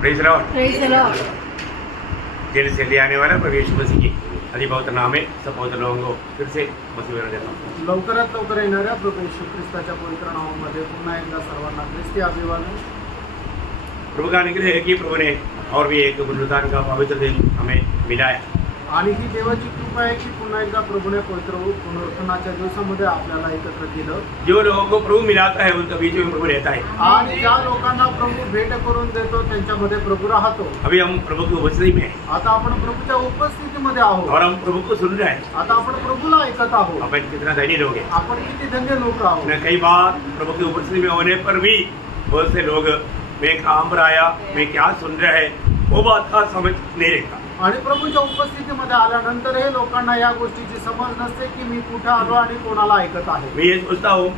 Praise Lord. Gel से ले आने वाला प्रभु यीशु मसीह की अधिपवित्र नाम में सब पवित्र लोगों को फिर से मसीह में देता हूँ। लवकरात लवकर येणाऱ्या प्रभू येशू ख्रिस्ताच्या पवित्र नावामध्ये पुन्हा एकदा सर्वांना ख्रिस्ती अभिवादन। प्रभु का अनुग्रह है कि प्रभु ने और भी एक पुनरुत्थान का पवित्र दिन हमें मिला है आणि ही देवाची कृपा आहे की पुन्हा एकदा प्रभूने पवित्र पुनरुत्थानाच्या दिवसामध्ये आपल्याला एकत्र केलं। जो लोगों को प्रभु मिलाता है उनके बीच में प्रभु रहता है आणि ज्या लोकांना प्रभू भेट करून देतो त्यांच्यामध्ये प्रभू राहतो। अभी हम प्रभु की उपस्थिति में हैं। आता आपण प्रभूच्या उपस्थितीमध्ये आहोत और हम प्रभु को सुन रहे हैं। आता आपण प्रभूला ऐकत आहोत। अपन कितना धन्य लोग हैं। आपण किती धन्य लोक आहोत। कई बार प्रभु की उपस्थिति में होने पर भी बहुत से लोग मैं काम पर आया, मैं क्या सुन रहा है, वो बात का समझ नहीं रहता। आणि प्रभूच्या उपस्थितीमध्ये आल्यानंतर हे लोकांना या गोष्टीची समज नसते की मी कुठे आलो आणि कोणाला ऐकत आहे। मैं ये सोचता हूँ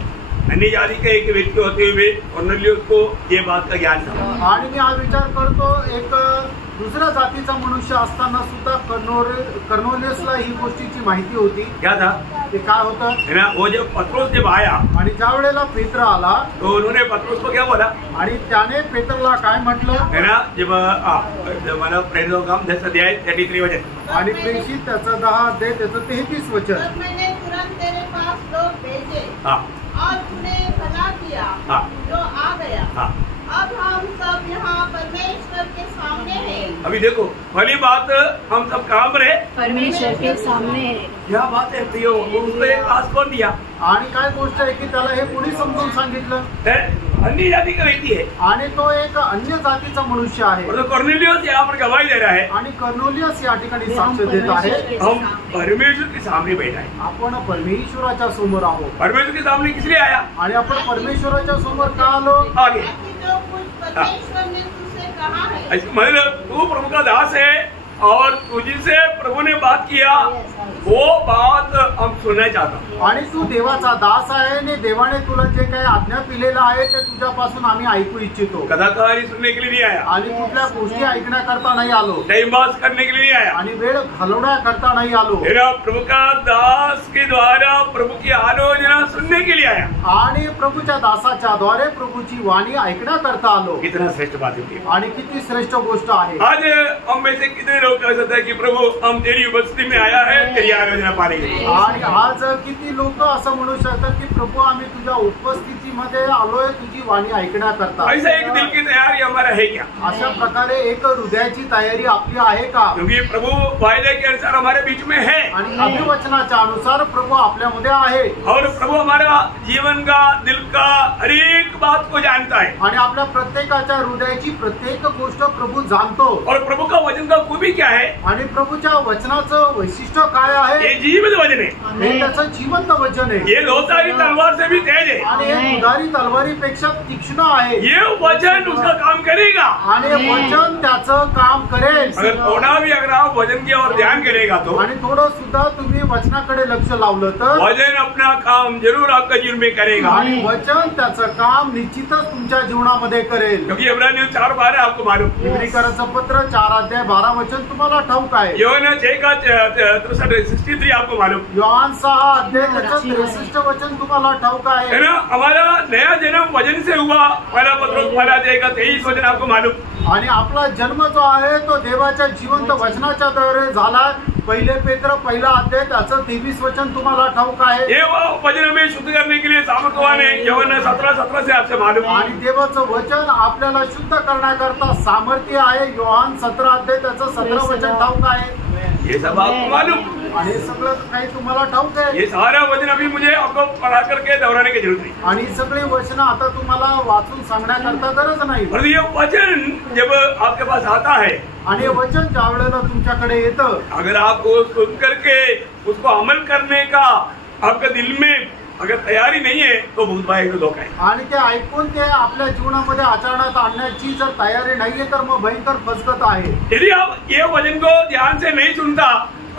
अन्य जाति का एक व्यक्ति होते हुए कोर्नेलियस को ये बात का ज्ञान था। आणि मी हा विचार करतो एक दुसऱ्या जातीचा मनुष्य असताना सुद्धा कर्नेलियसला ही गोष्टीची माहिती होती। क्या था? ते काय होतं है ना, वो जब पत्रोस जब आया आणि ज्या वेळेला पेत्र आला तो उन्होंने पत्रोस को क्या बोला आणि त्याने पेत्रला काय म्हटलं है ना, जब मला प्रेरितों का 10 अध्याय 33 वचन आणि प्रेषित त्याचा 10 अध्याय त्याचं 33 वचन। मैंने तुरंत तेरे पास लोग भेजे और तूने भला किया जो आ गया। अब हम सब यहाँ परमेश्वर के सामने हैं। अभी देखो पहली बात हम सब कहाँ पर है? परमेश्वर के सामने। क्या बात है प्रियो, उसको एक पास कौन दिया? आणि काय गोष्ट आहे की त्याला हे कोणी समजून सांगितलं? अन्य जाति का व्यक्ति है आणि तो एक अन्य जातीचा मनुष्य आहे। और तो कोर्नेलियस यहाँ पर गवाही दे रहा है आणि कर्नेलियस या ठिकाणी साक्ष देत आहे। हम परमेश्वर के सामने बैठा है। आपण परमेश्वराच्या समोर आहोत। परमेश्वर के सामने किस लिए आया? आणि आपण परमेश्वराच्या समोर का आलो? आगे जो कुछ परमेश्वर ने तुझसे कहा है। मतलब तू प्रभु का दास है और तुझसे प्रभु ने बात किया, वो बात हम सुनना चाहता हूँ। आणि तू देवाचा दास आहे आणि देवाने तुला जे काही आज्ञा दिलेलं आहे ते तुझ्यापासून आम्ही ऐकू इच्छितो। कथा कहानी सुनने के लिए नहीं आया आणि कुठल्या गोष्टी ऐकण्याकरता नाही आलो। टाइम पास करने के लिए नहीं आया आणि वेळ घालवण्याकरता नाही आलो। मेरा प्रभु का दास के द्वारा प्रभु की आलोचना सुनने के लिए आया आणि प्रभूच्या दासाच्या द्वारे प्रभूची वाणी ऐकण्याकरता आलो। कितना श्रेष्ठ बात होती। आणि किती श्रेष्ठ गोष्ट आहे। आज हम में से कितने लोग कह सकते हैं कि प्रभु हम तेरी उपस्थिति में आया है, तेरी आलोचना पाने के लिए। आणि आज किती लोक असं म्हणू शकतात की प्रभू आम्ही तुझ्या उपस्थितीमध्ये आलोय तुझी वाणी ऐकण्याकरता। ऐसा एक दिल की तैयारी हमारा है क्या? अशा प्रकारे एक हृदयाची तयारी आपली आहे का? क्योंकि प्रभु वायदे के अनुसार हमारे बीच में है आणि अभिवचनाच्या अनुसार प्रभू आपल्यामध्ये आहे। और प्रभु हमारा जीवन का दिल का हर एक बात को जानता है आणि आपल्या प्रत्येकाच्या हृदयाची प्रत्येक गोष्ट प्रभू जाणतो। और प्रभु का वचन का खूबी क्या है? आणि प्रभूच्या वचनाचं वैशिष्ट्य काय आहे? ये जीवित वचन है, हे त्याचं जिवंत वचन आहे। ये लोतारी तलवार से भी तेज है आणि हे दुधारी तलवारीपेक्षा तीक्ष्ण आहे। ये वचन उसका काम करेगा आणि हे वचन त्याचं काम करेल। अगर थोड़ा भी अगर आप वचन की ओर ध्यान करेगा तो आणि थोडं सुद्धा तुम्ही वचनाकडे लक्ष लावलं तर वचन अपना काम जरूर आपका जीवन में करेगा। आणि वचन त्याचं काम निश्चितच तुमच्या जीवनामध्ये करेल। क्योंकि इब्रानियों 4:12 आपको मालूम, इब्रिकराचं पत्र 4 अध्याय 12 वचन तुम्हाला ठाऊक आहे। योहान 6:63 आपको मालूम, योहान 6 अध्याय त्याचं 63 वचन तुम्हाला ठाऊक आहे। है ना। हमारा नया जन्म वचन से हुआ, पहला पत्रोस 1:23 वचन आपको मालूम। आणि आपला जन्म जो आहे तो देवाच्या जिवंत वचनाच्या द्वारे झाला। पहिले पेत्र 1 अध्याय त्याचं 23 वचन तुम्हाला ठाऊक आहे। ये वचन हमें शुद्ध करने के लिए सामर्थ्यवान है, योहान 17:17 से आपसे मालूम। आणि देवाचं वचन आपल्याला शुद्ध करण्याकरता सामर्थ्य आहे। योहान 17 अध्याय त्याचं 17 वचन ठाऊक आहे। ये सब आपको मालूम, आणि सगळं काही तुम्हाला ठाऊक आहे। ये सारा वचन अभी मुझे आपको पढ़ा करके दोहराने की जरूरत नहीं। आणि सगळे वचन आता तुम्हाला वाचून सांगण्याकरता गरज नाही। और ये वचन जब आपके पास आता है, आणि हे वचन ज्या वेळेला तुमच्याकडे येतं, अगर आपको सुन करके उसको अमल करने का आपके दिल में अगर तैयारी नहीं है तो बहुत बड़ा धोखा है। आणि ते ऐकून ते आपल्या जीवनामध्ये आचरणात आणण्याची जर तयारी नाहीये तर मग भयंकर फसगत आहे। यदि आप ये वचन को ध्यान से नहीं सुनता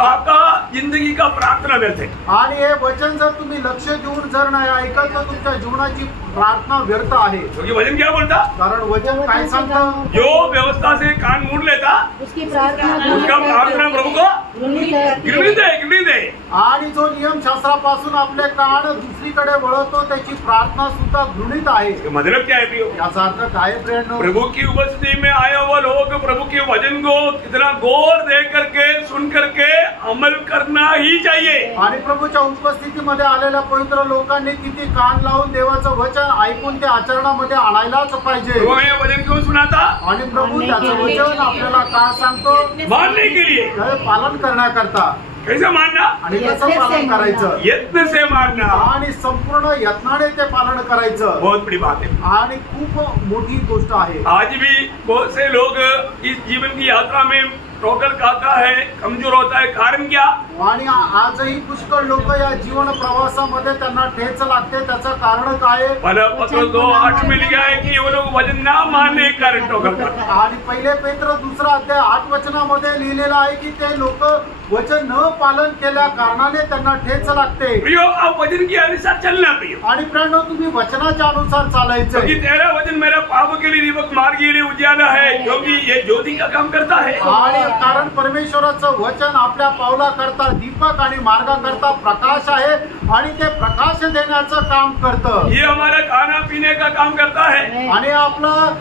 आपका जिंदगी का प्रार्थना व्यर्थ है। आणि हे वचन जर तुम्ही लक्ष देऊन जर नाही ऐकत तर तुमच्या जीवनाची प्रार्थना व्यर्थ आहे। क्योंकि वचन क्या बोलता? कारण वचन काय सांगतं? जो व्यवस्था से कान मूड लेता उसकी प्रार्थना उसका प्रार्थना प्रभु को घृणित है। आणि जो नियमशास्त्रापासून आपले कान दुसरीकडे वळवतो त्याची प्रार्थना सुद्धा घृणित आहे। मतलब क्या है प्रियो? याचा अर्थ काय प्रियो? प्रभु की उपस्थिति में आया हुआ लोग प्रभु के वचन को कितना गौर दे करके सुन करके अमल करना ही चाहिए। आणि प्रभूच्या उपस्थितीमध्ये आलेल्या पवित्र लोकांनी किती कान लावून देवाचं वचन ऐकून ते आचरणामध्ये आणायलाच पाहिजे। प्रभु हमें वचन क्यों सुनाता? आणि प्रभू त्याचं वचन आपल्याला काय सांगतो? मानने के लिए, पालन करण्याकरता। कैसे मानना? आणि कसं पालन करायचं? यत्न से मानना, आणि संपूर्ण यत्नाने ते पालन करायचं। बहुत बड़ी बात है आणि खूप मोठी गोष्ट आहे। आज भी बहुत से लोग इस जीवन की यात्रा में ठोकर खाता है, कमजोर होता है। कारण क्या? आणि आजही पुष्कळ लोक या जीवन प्रवासामध्ये त्यांना ठेच लागते। त्याचं कारण काय? पत्र 2:8 में लिखा है कि वो लोग वचन ना मानने के कारण ठोकर खाते। आणि पहिले पेत्र 2 अध्याय 8 वचनामध्ये लिहिलेलं आहे की ते लोक वचन न पालन केल्या कारणाने त्यांना ठेच लागते। प्रियो, आप वचन के अनुसार चलना प्रियो। आणि प्रियो, तुम्ही वचनाच्या अनुसार चालायचं। क्योंकि तेरा वचन मेरा पाप के लिए दीपक, मार्ग के लिए उजाला है, क्योंकि ये ज्योति का काम करता है। आणि कारण परमेश्वराचं वचन आपल्या पावला करता दीपक आणि मार्गा करता प्रकाश आहे आणि ते प्रकाश देण्याचं काम करतं। ये हमारा खाना पीने का काम करता है आणि आपलं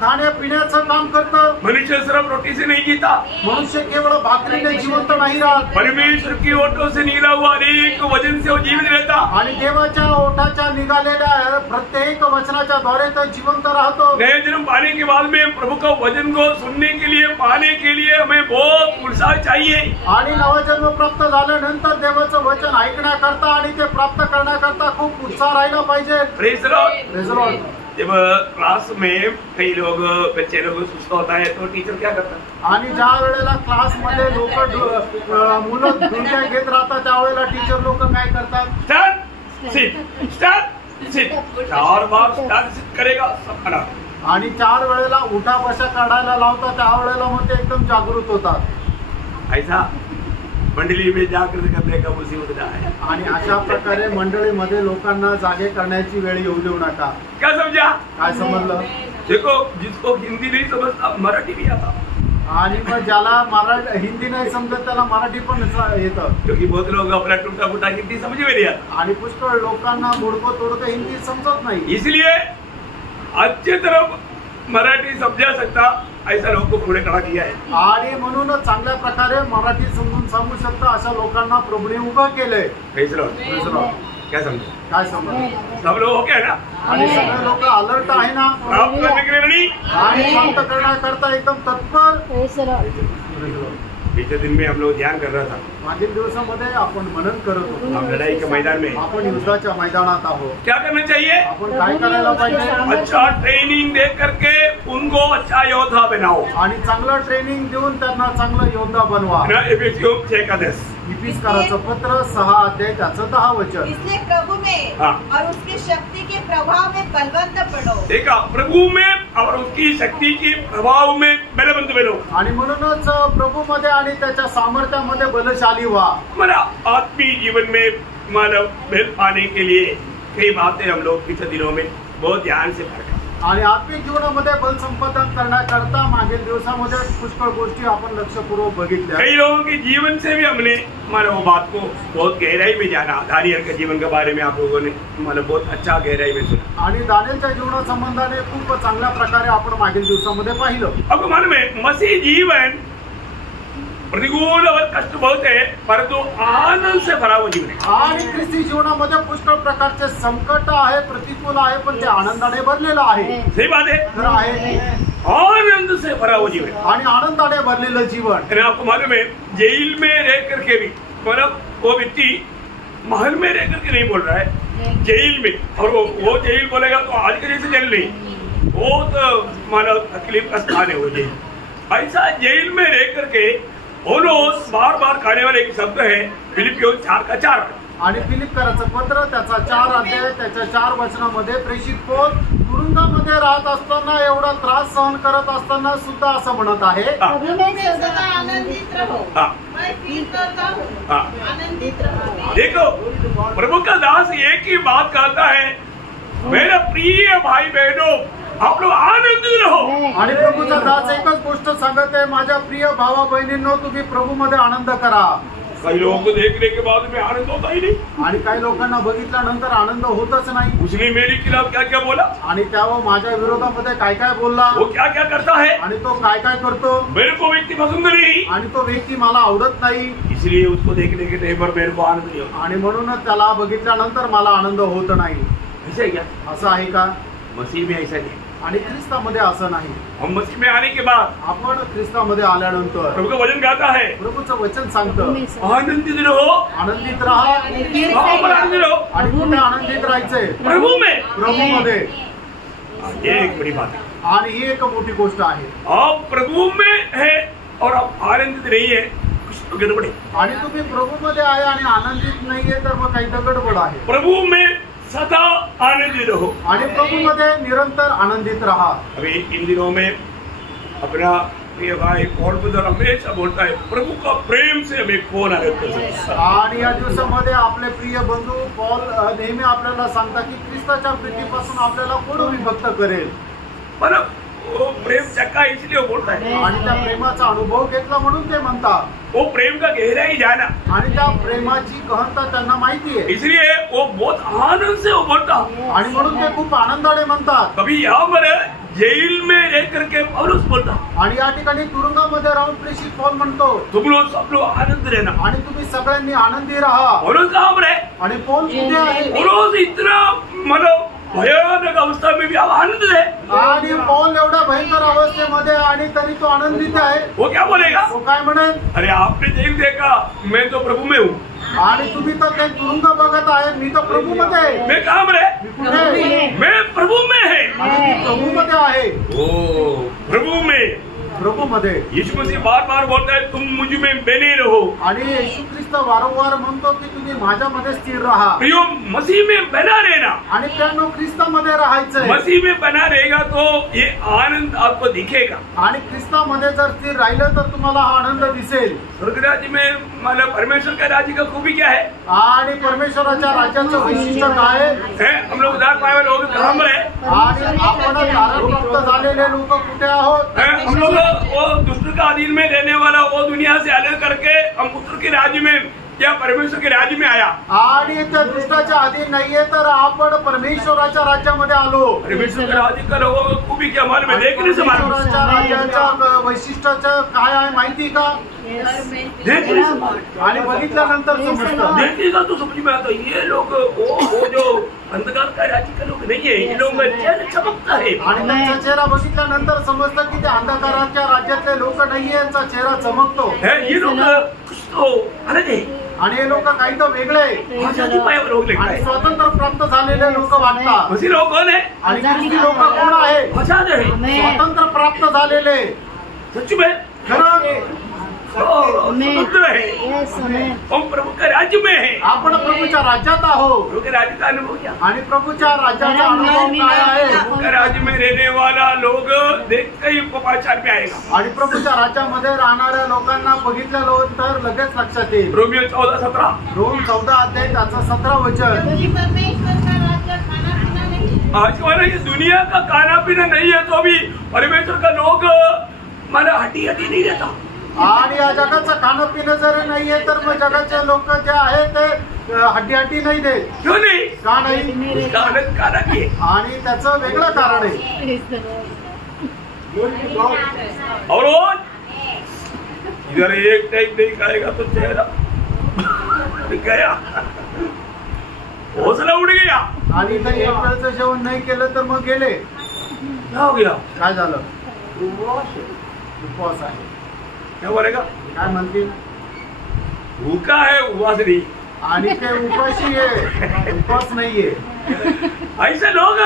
खाण्यापिण्याचं काम करतं। मनुष्य सिर्फ रोटी से नहीं जीता, मनुष्य केवळ भाकरीने जिवंत नाही राहत, परमेश्वर की ओठों से निकला हुआ अनेक वचन से वो जीवित रहता। आणि देवाच्या ओठाच्या निघालेल्या प्रत्येक वचनाच्या द्वारे तो जिवंत राहतो। नए जन्म पाने के बाद में प्रभु का वचन को सुनने के लिए, पाने के लिए हमें बहुत उत्साह चाहिए। आणि नवजन्म प्राप्त झाल्यानंतर देवाचं वचन ऐकण्याकरता आणि ते प्राप्त करण्याकरता खूप उत्साह राहिला पाहिजे। Praise the Lord. Praise the Lord. जब क्लास में कई लोग, बच्चे लोग सुस्त होता है तो टीचर क्या करता है? आणि ज्या वेळेला क्लासमध्ये मुलं डुलक्या घेत राहतात त्यावेळेला टीचर लोक काय करतात? स्टार्ट सिट, स्टार्ट सिट, 4 बार स्टार्ट सिट करेगा सब खड़ा। आणि 4 वेळेला उठा बशा काढायला लावतात त्यावेळेला मग ते एकदम जागृत होतात। ऐसा मंडली में जागृत करने का मुसीबत है। आणि अशा प्रकारे मंडळीमध्ये लोकांना जागे करण्याची वेळ येऊ देऊ नका। क्या समझा? काय समजलं? देखो, जिसको हिंदी नहीं समझता मराठी भी आता, आणि मग ज्याला हिंदी नाही समजत त्याला मराठी पण येतं। क्योंकि बहुत लोग अपना टूटा फूटा हिंदी समझ में नहीं आता। आणि पुष्कळ लोकांना मोडकं तोडकं हिंदी समजत नाही। इसलिए अच्छी तरफ मराठी समझा सकता ऐसा लोगों को पुढे खड़ा किया है। आणि म्हणूनच चांगल्या प्रकारे मराठी समजून सांगू शकता अशा लोकांना प्रभूने उभं केलंय। Praise the Lord. क्या समझे? काय समजलं? सब लोग ओके है ना? आणि सगळे लोक अलर्ट आहे ना? प्राप्त करने के लिए रेडी? आणि शांत करण्याकरता एकदम तत्पर। बीते दिन में हम लोग ध्यान कर रहा था, मागील दिवसामध्ये आपण मनन करत होतो। हम लड़ाई के मैदान में, आपण युद्धाच्या मैदानात आहोत। क्या करना चाहिए? आपण काय करायला पाहिजे? अच्छा ट्रेनिंग दे करके उनको अच्छा योद्धा बनाओ। आणि चांगलं ट्रेनिंग देऊन त्यांना चांगलं योद्धा बनवा। एफेसियों 6:10। इफिसकाराचं पत्र 6 अध्याय त्याचं 10 वचन। इसलिए प्रभु में और उसकी शक्ति के प्रभाव में बलवंत बनो। देखा, प्रभु में और उसकी शक्ति के प्रभाव में बलवंत बनो। आणि म्हणूनच प्रभूमध्ये आणि त्याच्या सामर्थ्यामध्ये बलशाली व्हा। हमारा आत्मीय जीवन में मानव बल पाने के लिए कई बातें हम लोग पिछले दिनों में बहुत ध्यान से पढ़ा। आणि आत्मिक जीवनामध्ये बल संपादन करण्याकरता मागील दिवसामध्ये पुष्कळ गोष्टी आपण लक्षपूर्वक बघितल्या। कई लोगों के जीवन से भी हमने वो बात को बहुत गहराई में जाना। दानियल के जीवन के बारे में आप लोगों ने बहुत अच्छा गहराई में सुना। आणि दानियलच्या जीवनासंबंधाने खूप चांगल्या प्रकारे आपण मागील दिवसामध्ये पाहिलं। आपको मालूम है, मसीह जीवन प्रतिकूल और कष्ट बहुत है, परंतु आनंद से भरा हुआ जीवन है। आणि ख्रिस्ती जीवनामध्ये पुष्कळ प्रकारचे संकट आहे, प्रतिकूल आहे, पण ते आनंदाने भरलेलं आहे। सही बात है, खरं आहे। आनंद से भरा हुआ जीवन आणि आनंदाने भरलेलं जीवन। आपको मालूम है, जेल में रह करके भी, मतलब वो व्यक्ति महल में रह करके नहीं बोल रहा है, जेल में। और वो जेल बोलेगा तो आज के जैसे जेल नहीं, बहुत मानव तकलीफ का स्थान है वो जेल। ऐसा जेल में रह करके वो लोग बार बार खाने वाले एक शब्द है फिलिपियों 4:4। आणि फिलिपकराचं पत्र त्याचा 4 अध्याय त्याच्या 4 वचनामध्ये प्रेषित पौल तुरुंगामध्ये राहत असताना एवढा त्रास सहन करत असताना सुद्धा असं म्हणत आहे, सदा आनंदित रहो। मैं फील करता हूँ, आनंदित रहो। देखो, प्रभु का दास एक ही बात कहता है, मेरे प्रिय भाई बहनों, आप लोग आनंदित रहो। आणि प्रभूचा दास एकच गोष्ट सांगत आहे, माझ्या प्रिय भावा बहिणींनो, तुम्ही प्रभूमध्ये आनंद करा। कई लोगों को देखने के बाद में आनंद होता ही नहीं। आणि काही लोकांना बघितल्यानंतर आनंद होतच नाही। उसने मेरे खिलाफ क्या क्या बोला आणि त्यावर माझ्या विरोधामध्ये काय काय बोलला, वो क्या क्या करता है, आणि तो काय काय करतो, मेरे को व्यक्ति पसंद नहीं, आणि तो व्यक्ति मला आवडत नाही, इसलिए उसको देखने के टाइम पर मेरे को आनंद नहीं होता। आणि म्हणूनच त्याला बघितल्यानंतर मला आनंद होत नाही। ऐसा है क्या? असं आहे का? मसीह में ऐसा नहीं। आणि ख्रिस्तामध्ये असं नाही। हम मसीह में आने के बाद आपण ख्रिस्तामध्ये आल्यानंतर प्रभु का वचन कहता है प्रभूचं वचन सांगतं आनंदित रहो, आनंदित राहा। कहाँ पर आनंदित रहो? आणि कुठे आनंदित राहायचंय? प्रभु में। प्रभूमध्ये। ये एक बड़ी बात है। आणि ही एक मोठी गोष्ट आहे। आप प्रभु में है और आप आनंदित नहीं है, कुछ तो गड़बड़ है। आणि तुम्ही प्रभूमध्ये आहे आणि आनंदित नाहीये तर मग काही गडबड आहे। प्रभु में सदा आनंदित रहो। आणि प्रभूमध्ये निरंतर आनंदित राहा। अभी इन दिनों में अपना प्रिय भाई पौल ब्रदर हमेशा बोलता है प्रभु का प्रेम से हमें कौन आनंद कर सकता है। आणि या दिवसामध्ये आपले प्रिय बंधू पौल नेहमी आपल्याला सांगतात की ख्रिस्ताच्या प्रीतीपासून आपल्याला कोण विभक्त करेल। पर वो प्रेम चक्का इसलिए वो बोलता है, आणि त्या प्रेमाचा अनुभव घेतला म्हणून ते म्हणतात। वो प्रेम का गहराई जाना, आणि त्या प्रेमाची गहनता त्यांना माहिती आहे, इसलिए वो बहुत आनंद से वो बोलता। आणि म्हणून ते खूप आनंदाने म्हणतात। कभी यहाँ पर जेल में रह करके पौलुस बोलता, आणि या ठिकाणी तुरुंगामध्ये राहून प्रेषित पौल म्हणतो तुम लोग सब लोग आनंद रहना। आणि तुम्ही सगळ्यांनी आनंदी राहा। पौलुस कहाँ पर है? आणि पौल कुठे आहे? पौलुस इतना मतलब भयानक अवस्था में भी आप आनंद है। आणि पौल एवढ्या भयंकर अवस्थेमध्ये आणि तरी तो आनंदित आहे। वो क्या बोलेगा? तो काय म्हणेल? अरे आपने जेल देखा, मैं तो प्रभु में हूँ। आणि तुम्ही तर ते तुरुंग बघत आहे, मी तर प्रभूमध्ये आहे। मैं कहाँ पर है? मी कुठे आहे? मैं प्रभु में है। आणि मी प्रभूमध्ये आहे। ओ प्रभु में। प्रभूमध्ये। यीशु मसीह बार बार बोलता है तुम मुझ में बने रहो। आणि येशू ख्रिस्त वारंवार म्हणतो की तुम्ही माझ्यामध्ये स्थिर राहा। प्रियो मसीह में बना रहना, आणि त्यानं ख्रिस्तामध्ये राहायचंय। मसीह में बना रहेगा तो ये आनंद आपको दिखेगा। आणि ख्रिस्तामध्ये जर स्थिर राहिलं तर तुम्हाला हा आनंद दिसेल। स्वर्ग राज्य में मतलब परमेश्वर का राज्य का खूबी क्या है? आणि परमेश्वराच्या राज्याचं वैशिष्ट्य काय है? हम लोग उदार पाए हुए लोग कहाँ पर है? आणि आपण तारण प्राप्त झालेले लोक कुठे आहोत? हम लोग वो दुष्ट का अधीन में रहने वाला वो दुनिया से अलग करके हम पुत्र के राज्य में या परमेश्वर के राज्य में आया। आणि त्या दुष्टाच्या अधीन नाहीये तर आपण परमेश्वराच्या राज्यामध्ये आलो। परमेश्वर के राज्य का लोगों को खूबी क्या मालूम है? देखने से मालूम। परमेश्वराच्या राज्याच्या वैशिष्ट्याचं काय आहे माहिती का? देखने से। आणि बघितल्यानंतर समजतं। देखने का तो समझ में आता है। ये लोग वो जो अंधकार का राज्य का लोग नहीं है, ये लोग चेहरा चमकता है। आणि त्यांचा चेहरा बघितल्यानंतर समजतं की ते अंधकाराच्या राज्यातले लोक नाहीये, यांचा चेहरा चमकतो। ये लोग कुछ तो अलग है। आणि हे लोक काही तर वेगळे आजादी पाए हुए लोग लगता आणि है। स्वातंत्र्य प्राप्त झालेले लोक वाटतात। मसीह लोग कौन है? आणि ख्रिस्ती लोक कोण आहे? आजाद है। स्वातंत्र्य प्राप्त झालेले। सच में खरं स्वतंत्र है। हम प्रभु के राज्य में है। आपण प्रभूच्या राज्यात आहोत। प्रभु के राज्य का अनुभव क्या? आणि प्रभूच्या राज्याचा अनुभव काय आहे? प्रभु के राज्य में रहने वाला लोग देखते ही उनको पहचान में आएगा। आणि प्रभूच्या राज्यामध्ये राहणाऱ्या लोकांना बघितलं तर लगेच लक्षात येईल। रोमियो 14:17 रोम 14 अध्याय त्याचं 17 वचन। क्योंकि परमेश्वर का राज्य खाना पीना नहीं है। आज वाला ये दुनिया का खाना पीना नहीं है तो भी परमेश्वर का लोग माना हड्डी हड्डी नहीं रहता। आणि या जगाचं खाणं पिणं जर नाहीये तर मग जगाचे लोक जे आहेत ते हड्डी हड्डी नाही देत। क्यों नहीं? का नाही? उसका अलग कारण है। आणि त्याचं वेगळं कारण आहे। और वो इधर एक टाइम नहीं खाएगा तो चेहरा गया, हौसला उड़ गया। आणि इथं एक वेळचं जेवण नाही केलं तर मग गेले। क्या हो गया? काय झालं? उपवास आहे। क्या बोलेगा? काय म्हणतील? भूखा है उपवास नहीं। आणि ते उपाशी आहे, उपवास नाहीये। ऐसे लोग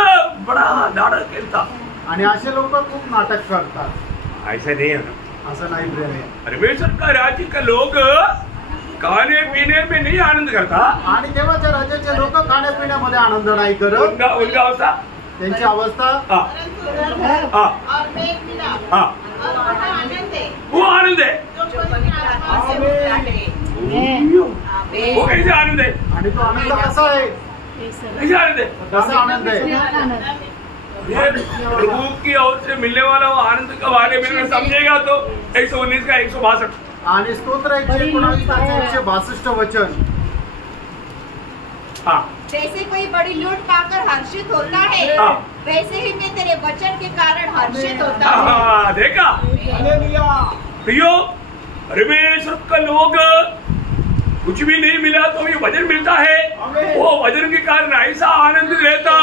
बड़ा नाटक खेलता। आणि असे लोक खूप नाटक करतात। ऐसा नहीं है ना। असं नाही प्रेम आहे। परमेश्वर का राज्य का लोग खाने पीने में नहीं आनंद करता। आणि देवाच्या राज्याचे लोक खाण्यापिण्यामध्ये आनंद नाही करत। उनका अवस्था त्यांची अवस्था परंतु धर्म और मेल मिलाप और बड़ा आनंद है। वो आनंद है। जो पवित्र आत्मा से होता है। वो कैसे आनंद है? आणि तो आनंद कसा आहे? कैसे आनंद है? कसा आनंद आहे? ये प्रभु की ओर से मिलने वाला वो आनंद के बारे में समझेगा तो 119 का 162 आणि स्तोत्र 119:162 वचन। जैसे कोई बड़ी लूट पाकर हर्षित होता है, वैसे ही मैं तेरे वचन के कारण हर्षित होता हूँ। देखा प्रियो, परमेश्वर का लोग कुछ भी नहीं मिला तो भी वजन मिलता है, वो वजन के कारण ऐसा आनंद रहता,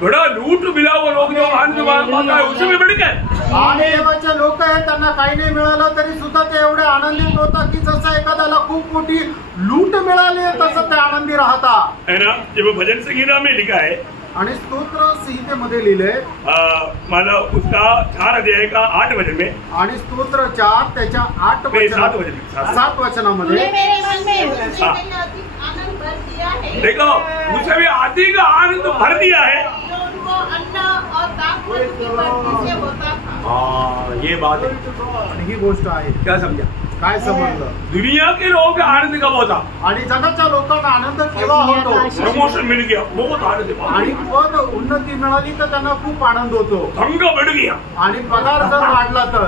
बड़ा लूट मिला वो लोग जो आनंद पाता है उसमें बढ़कर। आणि देवाचे लोक आहेत त्यांना काही नाही मिळालं तरी सुद्धा ते एवढे आनंदित होतात की जसं एखाद्याला खूप मोठी लूट मिळाली है तसं ते आनंदी राहता है ना। जब भजन संगीता में लिखा है आणि स्तोत्र संहितेमध्ये लिहिले मला उसका 4 अध्याय का 8 वचन में आणि स्तोत्र 4 त्याच्या 7 वचनामध्ये मेरे मन में उसने आनंद भर दिया है। देखो मुझे भी अधिक आनंद भर दिया है जो उनको अन्न और ताकत की वृद्धि से होता था। ये बात है। ही गोष्ट आहे। क्या समझा? काय समजलं? दुनिया के लोगों का आनंद कब होता? आणि जगाच्या लोकांना आनंद केव्हा होतो? प्रमोशन मिल गया बहुत आनंद, आणि पद उन्नती मिळाली तर त्यांना खूप आनंद होतो, धंग बढ़ गया आणि पगार जर वाढला तर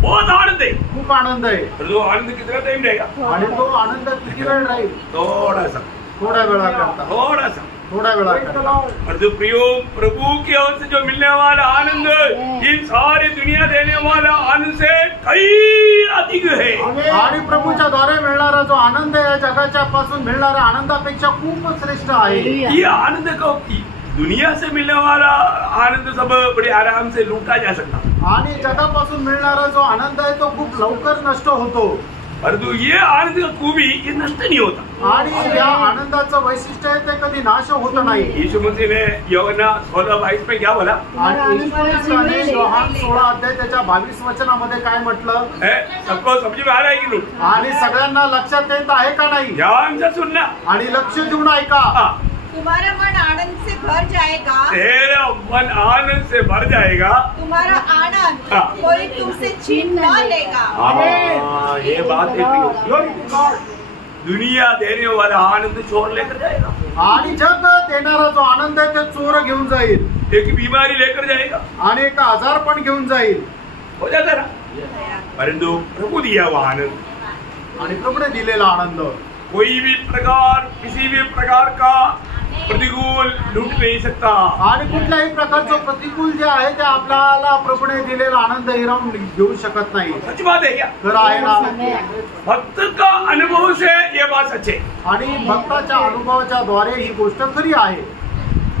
बहुत आनंद है। खूप आनंद आहे। पर जो आनंद कितना टाइम रहेगा? आणि तो आनंद किती वेळ राहील? थोड़ा सा, थोड्या वेळा करता, थोड़ा सा, थोड्या वेळा करता। और जो प्रियो प्रभु की ओर से जो मिलने वाला आनंद इन सारी दुनिया देने वाला आनंद से कई अधिक है। आणि प्रभूच्या द्वारे मिळणारा जो आनंद आहे जगाच्या पासून मिळणाऱ्या आनंदापेक्षा खूप श्रेष्ठ आहे। ये आनंद को दुनिया से मिलने वाला आनंद सब बड़े आराम से लूटा जा सकता, आणि जगापासून मिळणारा जो आनंद आहे तो खूप लवकर नष्ट होतो, परंतु ये आनंद का खूबी ये नष्ट नहीं होता। आणि या आनंदाचं वैशिष्ट्य आहे ते कधी नाश होत नाही। यीशु मसीह ने यूहन्ना 16:22 में क्या बोला? आणि यीशु ख्रिस्ताने योहान 16 अध्याय त्याच्या 22 वचनामध्ये काय म्हटलं? सबको समझ में आ रहा है कि नहीं? आणि सगळ्यांना लक्षात येत आहे का नाही? ध्यान से सुनना आणि लक्ष देऊन ऐका। तुम्हारा मन आनंद से भर जाएगा, तेरा मन आनंद से भर जाएगा, तुम्हारा आनंद कोई तुमसे छीन न लेगा। ये बात है। दुनिया देने वाला आनंद चोर लेकर जाएगा, आणि जग देणारा जो आनंद आहे ते चोर घेऊन जाईल, एक बीमारी लेकर जाएगा, आणि एक आजार पण घेऊन जाईल, हो जाता ना। परंतु प्रभु दिया हुआ आनंद, आणि प्रभूने दिलेला आनंद कोई भी प्रकार किसी भी प्रकार का प्रतिकूल लूट नहीं सकता। आणि कुठल्याही प्रकारचं प्रतिकूल जे आहे ते आपल्याला प्रभूने दिलेला आनंद हिरावून घेऊ शकत नाही। सच बात है क्या? खरं आहे ना? भक्त का अनुभव से ये बात सच है। आणि भक्ताच्या अनुभवाच्या द्वारे ही गोष्ट खरी आहे।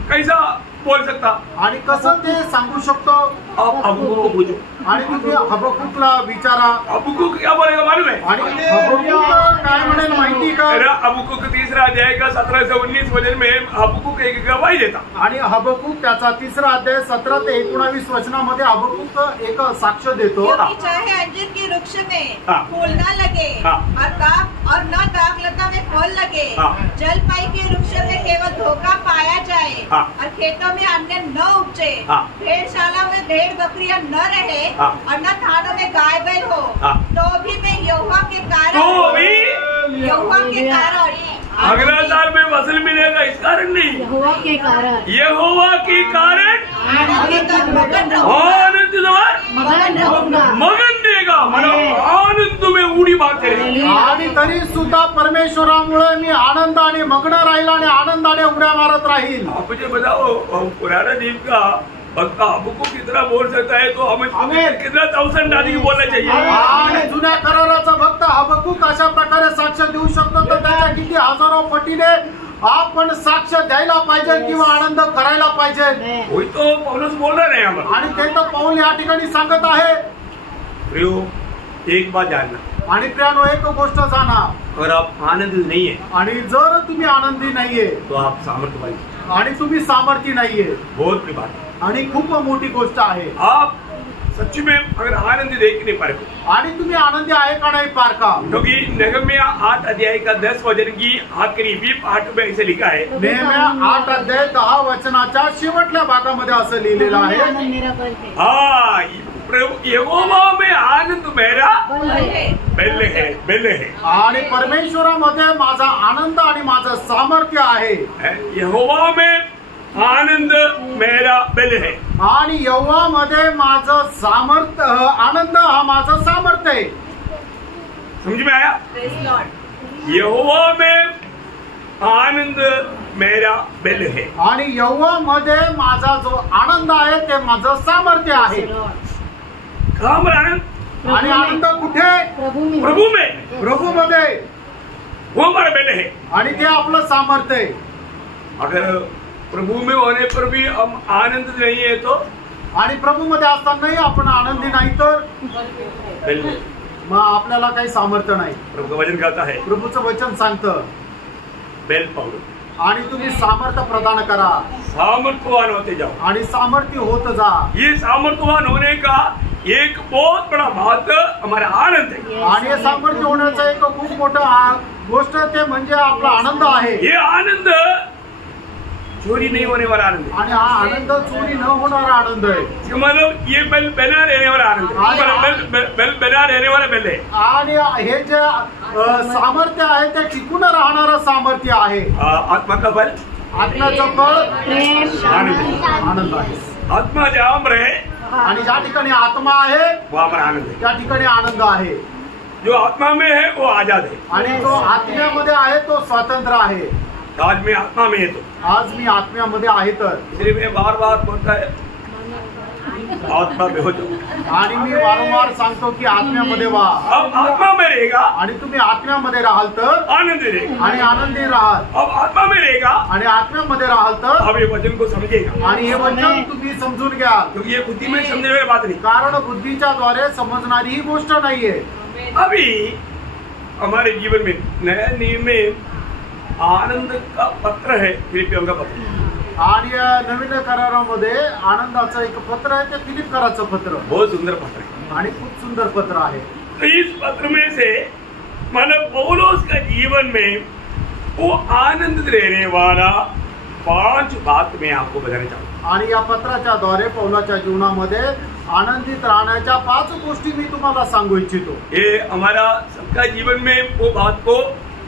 कैसा बोल सकता? आणि कसं ते सांगू शकतो? आप हबक्कूक को पूछो, आणि तुम्ही हबक्कूकला विचारा। हबक्कूक क्या बोलेगा मालूम है? आणि हबक्कूक काय म्हणेल माहिती का? हबक्कूक 3 अध्याय का 17 से 19 वचन में हबक्कूक एक गवाही देता, आणि हबक्कूक त्याचा 3 अध्याय 17 ते 19 वचनामध्ये हबक्कूक एक साक्ष देतो। चाहे अंजीर के वृक्ष में फूल न लगे और न दाखलता में फल लगे, जलपाई के वृक्ष में केवल धोखा पाया जाए और खेतों में अन्न न उपजे, भेड़शाला में भेड़ बकरियां न रहे और न थानों में गाय बैल हो, तो भी मैं यहोवा के कारण अगला साल में फसल मिलेगा इस कारण नहीं, यहोवा के कारण आनंद मगन देगा, आनंद में उडी मारते। आणि तरी सुद्धा परमेश्वरामुळे मी आनंदाने मग्न राहील आणि आनंदाने उड्या मारत राहील। आप मुझे बताओ पुराना नियम का भक्त हबक्कूक कितना बोल सकता है, तो हमें कितना 1000 आदमी बोलना चाहिए। आणि जुन्या कराराचा भक्त हबक्कूक अशा प्रकारे साक्ष देऊ शकतो तर त्याच्या किती हजारो पटीने आपण साक्ष द्यायला पाहिजे किंवा आनंद करायला पाहिजे। वही तो पौलुस बोल रहा है हमें, आणि ते तर पौल या ठिकाणी सांगत आहे। प्रियो एक बात जानना, आणि प्रियानो एक गोष्ट जाणा, अगर आप आनंदी नहीं है आणि जर तुम्ही आनंदी नाहीये तो आप सामर्थ्यवान, आणि तुम्ही सामर्थ्य नाहीये, बहुत बड़ी बात है, आणि खूप मोठी गोष्ट आहे। आप सच में अगर आनंद देख नहीं पाए, आणि तुम्ही आनंदी आहे का नाही पारखा, क्योंकि नहम्या 8 अध्याय का 10 वचन की आखिरी भी पाठ में ऐसे लिखा है, नेहम्या 8 अध्याय 10 वचनाच्या शेवटल्या भागामध्ये असं लिहिलेलं आहे। हाँ, यहोवा में आनंद मेरा बेल है, आणि परमेश्वरामध्ये माझा आनंद आणि माझं सामर्थ्य आहे। यहोवा में आनंद मेरा बेल है, आणि यहोवामध्ये माझं सामर्थ्य, आनंद हा माझं सामर्थ्य आहे। समझ में आया? Praise Lord. यहोवा में आनंद मेरा बल है. आणि यहोवा मध्ये माझा जो आनंद आहे ते माझं सामर्थ्य आहे. कहाँ पर आनंद? आणि आनंद कुठे? प्रभु में. प्रभू मध्ये. वो हमारा बल है. आणि ते आपलं सामर्थ्य आहे. अगर प्रभु में होने पर भी हम आनंद नहीं है तो आणि प्रभू मध्ये असतानाही आपण आनंदी नाही तर मग आपल्याला काही सामर्थ्य नाही. प्रभु का वचन कहता है, प्रभूचं वचन सांगतं बेल पाओ आणि तुम्ही सामर्थ्य प्रदान करा सामर्थ्यवान होते जाओ. आणि सामर्थ्य होत जा. ये सामर्थ्यवान होने का एक बहुत बड़ा महत्व हमारा आनंद है. आणि हे सामर्थ्य होण्याचा एक खूप मोठं गोष्ट ते म्हणजे आपला आनंद आहे. ये आनंद चोरी नहीं होने वाला आनंद है. आणि हा आनंद चोरी न होणारा आनंद आहे. मतलब ये बल बना रहने वाला आनंद है. बल बना रहने वाला बल है. आणि हे जे सामर्थ्य आहे ते टिकून राहणारं सामर्थ्य आहे. आत्मा का बल आत्म्याचं बळ आनंद आहे. आत्मा जहाँ पर है आणि ज्या ठिकाणी आत्मा आहे वहाँ पर आनंद है. त्या ठिकाणी आनंद आहे. जो आत्मा में है वो आजाद है. आणि जो आत्म्यामध्ये आहे तो स्वतंत्र आहे. आज मैं आत्मा में है तो आज मी आत्म्यामध्ये आहे तर इसलिए मैं बार बार बोलता है आत्मा में हो जाओ. आणि मी वारंवार सांगतो की आत्म्यामध्ये व्हा. अब आत्मा में रहेगा आणि तुम्ही आत्म्यामध्ये राहाल तर आनंद रहेगा. आणि आनंदी राहाल. अब आत्मा में रहेगा आणि आत्म्यामध्ये राहाल तर अब ये वचन को समझेगा. आणि हे वचन तुम्ही समजून घ्याल. क्योंकि ये बुद्धि में समझने वाली बात नहीं. कारण बुद्धीच्या द्वारे समजणारी ही गोष्ट नाहीये. अभी हमारे जीवन में नया नियम में आनंद का पत्र है. फिलिपियों का पत्र. आणि नवीन करारामध्ये आनंदाचं एक पत्र आहे ते फिलिपकराचं पत्र. बहुत सुंदर पत्र है. आणि खूप सुंदर पत्र आहे. तो इस पत्र में से मानव पौलुस का जीवन में वो आनंद रहने वाला 5 बात मैं आपको बताना चाहूँगा. आणि या पत्राच्या द्वारे पौलाच्या जीवनामध्ये आनंदित राहण्याच्या 5 गोष्टी मी तुम्हाला सांगू इच्छितो. ये हमारा सबका जीवन में वो बात को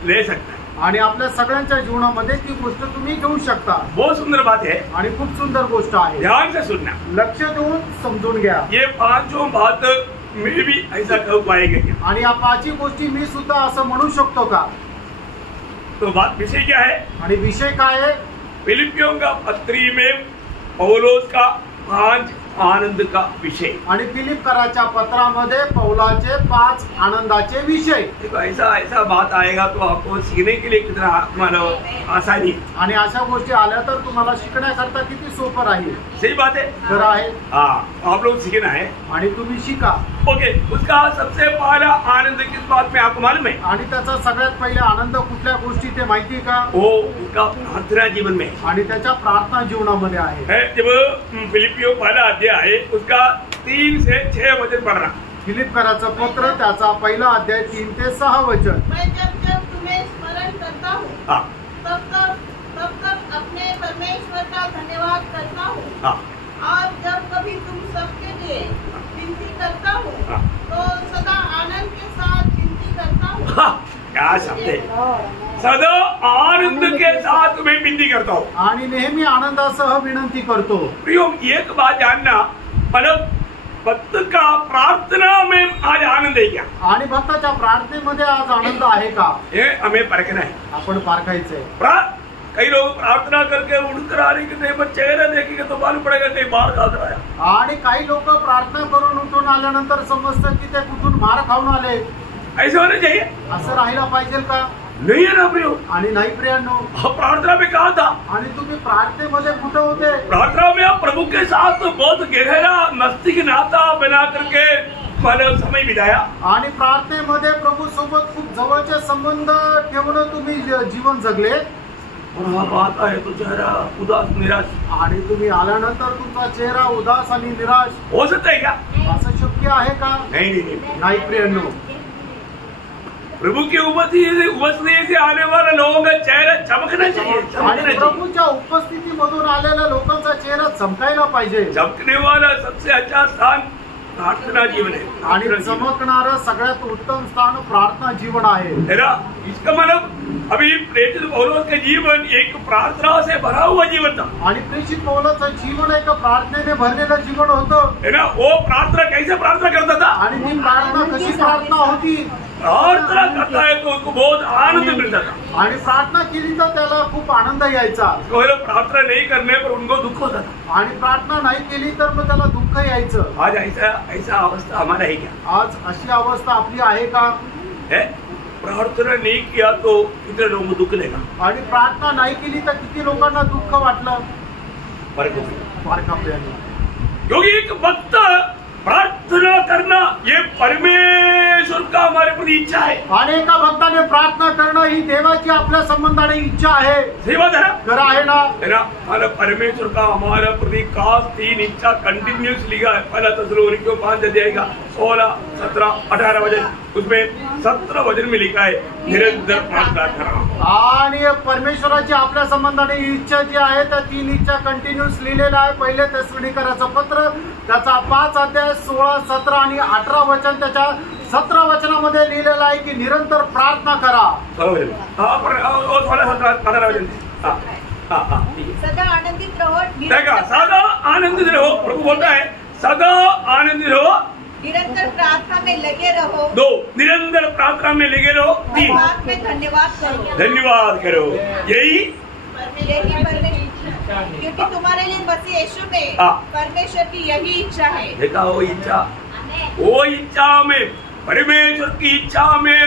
ले सकता है. आणि आपल्या सगळ्यांच्या जीवनामध्ये ती गोष्ट तुम्ही घेऊ शकता. बहुत सुंदर बात है. आणि खूप सुंदर गोष्ट आहे. ध्यान से सुनना. लक्ष देऊन समजून घ्या. ये 5 बात मैं भी ऐसा कह पाएगा क्या? आणि या 5 गोष्टी मी सुद्धा असं म्हणू शकतो का? तो बात विषय क्या है? आणि विषय काय आहे? फिलिपियों का पत्री में पौलुस का 5 आनंद का विषय. आणि फिलिपकराच्या पत्रामध्ये पौलाचे 5 आनंदाचे विषय. देखो ऐसा बात आएगा तो आपको सीखने के लिए कितना मतलब आसानी. आणि अशा गोष्टी आल्या तर तुम्हाला शिकण्याकरता किती सोपं राहील. सही बात है. खरं आहे. हाँ, आप लोग सीखना है. आणि तुम्ही शिका. ओके. उसका सबसे पहला आनंद किस बात में आपको मालूम है? आणि त्याचा सगळ्यात पहिले आनंद कुठल्या गोष्टी ते माहिती आहे का? वो उसका प्रार्थना जीवन में. आणि त्याच्या प्रार्थना जीवनामध्ये आहे. जब फिलिपियों पहला अध्याय उसका 3 से 6 वचन पढ़ रहा. फिलिपकराचं पत्र त्याचा पहिला अध्याय 3 ते 6 वचन. मैं जब तुम्हें स्मरण करता हूँ हाँ. तब तक अपने परमेश्वर का धन्यवाद करता हूँ. हाँ. और जब कभी तुम सबके लिए विनती करता हूँ हाँ. तो सदा आनंद के साथ विनती करता हूँ. हाँ, क्या शब्द है. सदा आनंद के साथ मैं विनती करता हूँ. आणि नेहमी आनंदासह विनंती करतो. प्रियो, एक बात जानना, मतलब भक्त का प्रार्थना में आज आनंद है क्या? आणि भक्ताच्या प्रार्थनेमध्ये आज आनंद आहे का? ये हमें परखना है. आपण पारखायचंय. कई लोग प्रार्थना करके उठकर आने के टाइम पर चेहरा देखेंगे तो मालूम पड़ेगा कहीं मार खा कर आया. आणि काही लोक प्रार्थना करून उठून आल्यानंतर समजतं की ते कुठून मार खाऊन आले. ऐसे होना चाहिए. असं राहायला पाहिजे का? नहीं है ना प्रियो. आणि नाही प्रियांनो. प्रार्थना में कहा था. आणि तुम्ही प्रार्थनेमध्ये कुठे होते? प्रार्थना में आप प्रभु के साथ बहुत गहरा नजदीक नाता बना करके समय बिताया. आणि प्रार्थनेमध्ये प्रभू सोबत खूप जवळचे संबंध ठेवून तुम्ही जीवन जगले. आता है तो चेहरा उदास निराश. आणि तुम्ही आल्यानंतर तुमचा चेहरा उदास आणि निराश. हो सकता है क्या? असं शक्य आहे का? नाही प्रियांनो. प्रभु की उपस्थिति से आने वाले लोगों का चेहरा चमकना चाहिए. आणि प्रभूच्या उपस्थितीमधून आलेल्या लोकांचा चेहरा चमकायला पाहिजे. चमकने वाला सबसे अच्छा स्थान प्रार्थना जीवन है. आणि चमकणारं सगळ्यात उत्तम स्थान प्रार्थना जीवन आहे. इसका मतलब अभी प्रेषित पौलुस का जीवन एक प्रार्थना से भरा हुआ जीवन था. आणि प्रेषित पौलुसचं जीवन एक प्रार्थनेने भरलेलं जीवन होतं. है ना. वो प्रार्थना कैसे प्रार्थना करता था? आणि ती प्रार्थना कशी प्रार्थना होती, प्रार्थना करता है तो उनको बहुत आनंद मिलता था। आणि प्रार्थना केली तर त्याला खूप आनंद यायचा, प्रार्थना नहीं करने पर उनको दुख होता था, आणि प्रार्थना नाही केली तर मग त्याला दुःख यायचं। आज ऐसा अवस्था हमारा है क्या? आज अशी अवस्था आपली आहे का? है प्रार्थना नहीं किया तो कितने लोगों को दुख देगा, आणि प्रार्थना नाही केली तर किती लोकांना दुःख वाटलं, क्योंकि एक वक्त प्रार्थना करना ये परमेश्वर का हमारे प्रति इच्छा है। अनेका भक्ताने प्रार्थना करणं ही देवाची आपल्या संबंधाने इच्छा आहे। सेवा धरा करा आहे ना? हमारा परमेश्वर का हमारा प्रति खास 3 इच्छा कंटिन्यूस लिखा है। पहला थिस्सलुनीकियों 5 अध्याय का 16, 17, 18 वचन, उसमें 17 वचन में लिखा है निरंतर प्रार्थना करा। आणि परमेश्वराची आपल्या संबंधाने इच्छा जी आहे त्या 3 इच्छा कंटिन्यूस लिहिलेला आहे। पहिले थिस्सलुनीकराचं पत्र त्याचा 5 अध्याय 16, 17 आणि 18 वचन त्याच्या 17 वचनामध्ये लिहिलेलं आहे की निरंतर प्रार्थना करा। सदा आनंदित रहो, सदा आनंदित रहो। प्रभु बोलता है सदा आनंदित रहो, निरंतर प्रार्थना में लगे रहो। 2 निरंतर प्रार्थना में लगे रहो। 3 बात में धन्यवाद करो। धन्यवाद करो। यही क्योंकि तुम्हारे लिए मसीह यीशु में परमेश्वर की यही इच्छा है। देखा वो इच्छा में परमेश्वर की इच्छा में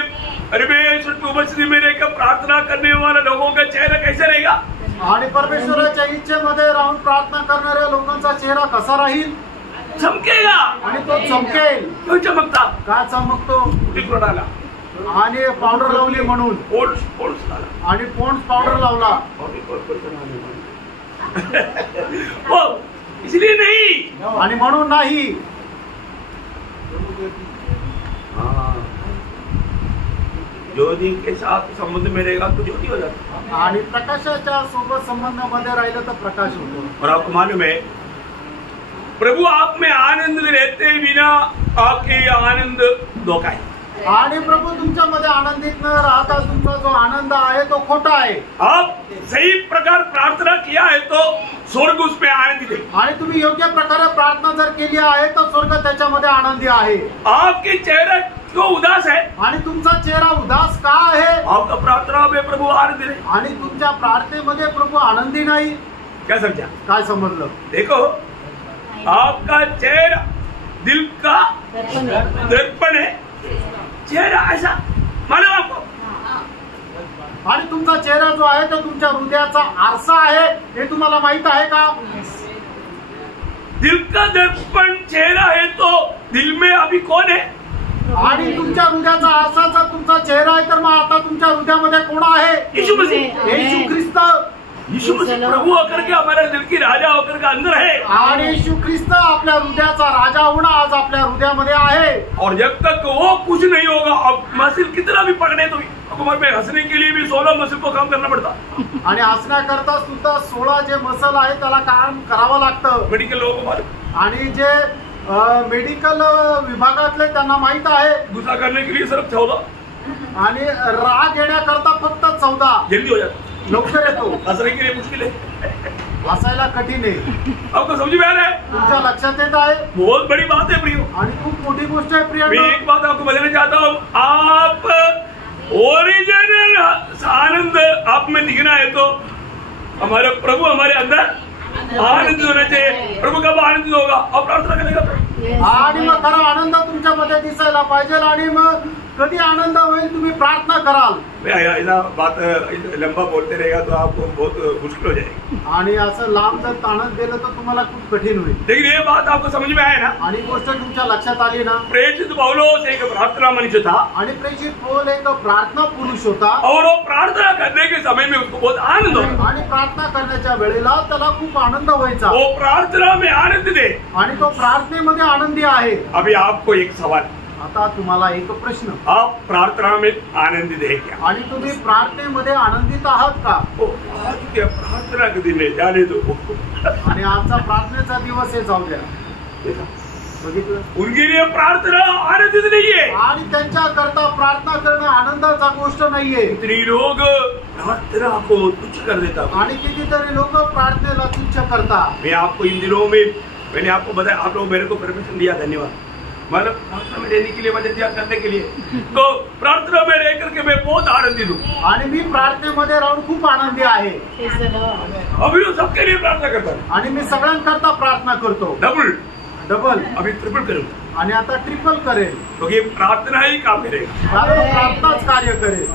परमेश्वर की उपस्थिति में रहकर प्रार्थना करने वाले लोगों का चेहरा कैसे रहेगा? आणि परमेश्वराच्या इच्छेमध्ये राहून प्रार्थना करणाऱ्या लोकांचा चेहरा कसा राहील? चमकेगा। आणि तो चमकेल। क्यों चमकता? का चमकतो? डाला आणि पावडर लावली म्हणून, आणि पोंड्स पावडर लावला वो इसलिए नहीं, आणि म्हणून नाही। ज्योति के साथ संबंध में रहेगा तो ज्योति हो जाता, आणि प्रकाशाच्या सोबत संबंधामध्ये राहिलं तर प्रकाश होतो। और आपको मालूम है प्रभु आप में आनंद रहते बिना आपके आनंद धोखा है। आणि प्रभू तुमच्यामध्ये आनंदित न राहता तुमचा जो आनंद आहे तो खोटा आहे। आप सही प्रकार प्रार्थना किया है तो स्वर्ग उसमें आनंदित है, आणि तुम्ही योग्य प्रकारे प्रार्थना जर केली आहे तर स्वर्ग त्याच्यामध्ये आनंदी आहे। आपके चेहरा क्यों उदास है? आणि तुमचा चेहरा उदास का आहे? आपका प्रार्थना में प्रभु आनंदित है, आणि तुमच्या प्रार्थनेमध्ये प्रभु आनंदी नाही। क्या समझा? काय समजलं? देखो आपका चेहरा दिल का दर्पण है, चेहरा ऐसा मालूम आपको? आणि तुमचा चेहरा जो आहे तो तुमच्या हृदयाचा आरसा आहे, हे तुम्हाला माहित आहे का? दिल का दर्पण चेहरा है तो दिल में अभी कौन है? आणि तुमच्या हृदयाचा आरसा जर तुमचा चेहरा आहे तर मग आता तुमच्या हृदयामध्ये कोण आहे? यीशु मसीह। येशू ख्रिस्त। यीशु मसीह प्रभु होकर के हमारे दिल की राजा होकर के अंदर है, आणि येशू ख्रिस्त आपल्या हृदयाचा राजा होणं आज आपल्या हृदयामध्ये आहे। और जब तक वो कुछ नहीं होगा, अब मसीह कितना भी पकड़े तो हुकूमत में हंसने के लिए भी 16 मसीह को काम करना पड़ता। आणि हसण्याकरता सुद्धा 16 जे मसल आहे त्याला काम करावं लागतं। मेडिकल लोगों को मालूम, आणि जे मेडिकल विभागातले त्यांना माहित आहे। गुस्सा करने के लिए सिर्फ 14, आणि राग येण्याकरता फक्त 14 जल्दी हो जाता, लवकर येतो। हंसने के लिए मुश्किल है, हसायला कठीण आहे। आपको समझ में आ रहा है? तुमच्या लक्षात येत आहे? बहुत बड़ी बात है प्रियो, आणि खूप मोठी गोष्ट आहे मैं प्रियांनो। एक बात आपको बताना चाहता हूँ, आप ओरिजिनल आनंद आप में दिखना है तो हमारा प्रभु हमारे अंदर आनंदित होना चाहिए। प्रभु कब आनंदित होगा? अब प्रार्थना करेगा तो। आणि मग खरा आनंद तुमच्यामध्ये दिसायला पाहिजे, आणि मग कधी आनंद होईल? तुम्ही प्रार्थना कराल। ऐसा बात लंबा बोलते रहेगा तो आपको बहुत मुश्किल हो जाएगी, आणि असं लांब जर ताणत गेलं तर तुम्हाला खूप कठीण होईल। लेकिन ये बात आपको समझ में आया ना? आणि गोष्ट तुमच्या लक्षात आली ना? प्रेषित पौलुस एक प्रार्थना मनुष्य था, आणि प्रेषित पौल एक प्रार्थना पुरुष होता, और वो प्रार्थना करने के समय में उसको बहुत आनंद होता, आणि प्रार्थना करण्याच्या वेळेला त्याला खूप आनंद व्हायचा। वो प्रार्थना में आनंद दे। आणि तो प्रार्थनेमध्ये आनंदी आहे। अभी आपको एक सवाल, आता तुम्हाला एक प्रश्न, आप प्रार्थना में आनंदित है क्या? आणि तुम्ही प्रार्थनेमध्ये आनंदित आहात का? आज के प्रार्थना के दिन है, जाने दो। आणि आजचा प्रार्थनेचा दिवस आहे, जाऊ द्या। बघितलं? उनके लिए प्रार्थना आनंदित नहीं है, आणि त्यांच्या करता प्रार्थना करणं आनंदाचा गोष्ट नाहीये। इतनी लोग प्रार्थना को तुच्छ कर देता। आणि कितीतरी लोक प्रार्थनेला तुच्छ करतात। मैं आपको इन दिनों में मैंने आपको बताया, आप लोग मेरे को परमिशन दिया, धन्यवाद। मतलब प्रार्थना में रहने के लिए, मदद करने के लिए, तो प्रार्थना में रह करके मैं बहुत आनंदित हूँ आणि मी प्रार्थनेमध्ये राहून खूप आनंदी आहे. अभी तो सबके लिए प्रार्थना करता हूँ आणि मी सगळ्यांकरता प्रार्थना करतो. डबल अभी ट्रिपल करूंगा आणि आता ट्रिपल करेल. तो ये प्रार्थना ही काम करेगा, प्रार्थनाच कार्य करेल.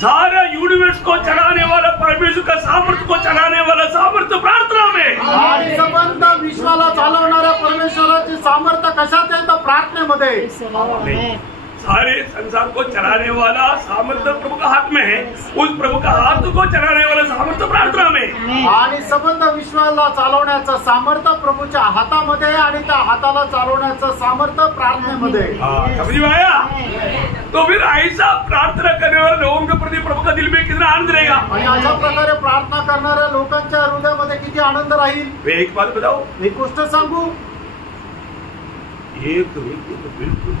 सारा यूनिवर्स को चलाने वाला, परमेश्वर का सामर्थ्य को चलाने वाला सामर्थ्य प्रार्थना में. आणि संबंध विश्वाला चालवणाऱ्या परमेश्वराची सामर्थ्य कशात आहे? तर प्रार्थनेमध्ये. सारे संसार को चलाने वाला सामर्थ्य प्रभु का हाथ में है, उस प्रभु का हाथ को चलाने वाला सामर्थ्य प्रार्थना में. आणि संबंध विश्वाला चालवण्याचं सामर्थ्य प्रभूच्या हातामध्ये आहे आणि त्या हाताला चालवण्याचं सामर्थ्य प्रार्थनेमध्ये. समझ में आया? तो फिर ऐसा प्रार्थना करने वाले लोगों के प्रति प्रभु का दिल में कितना आनंद रहेगा. आणि अशा प्रकारे प्रार्थना करणाऱ्या लोकांच्या हृदयामध्ये किती आनंद राहील. वे एक बात बताओ, एक गोष्ट सांगू. एक व्यक्ती तो बिल्कुल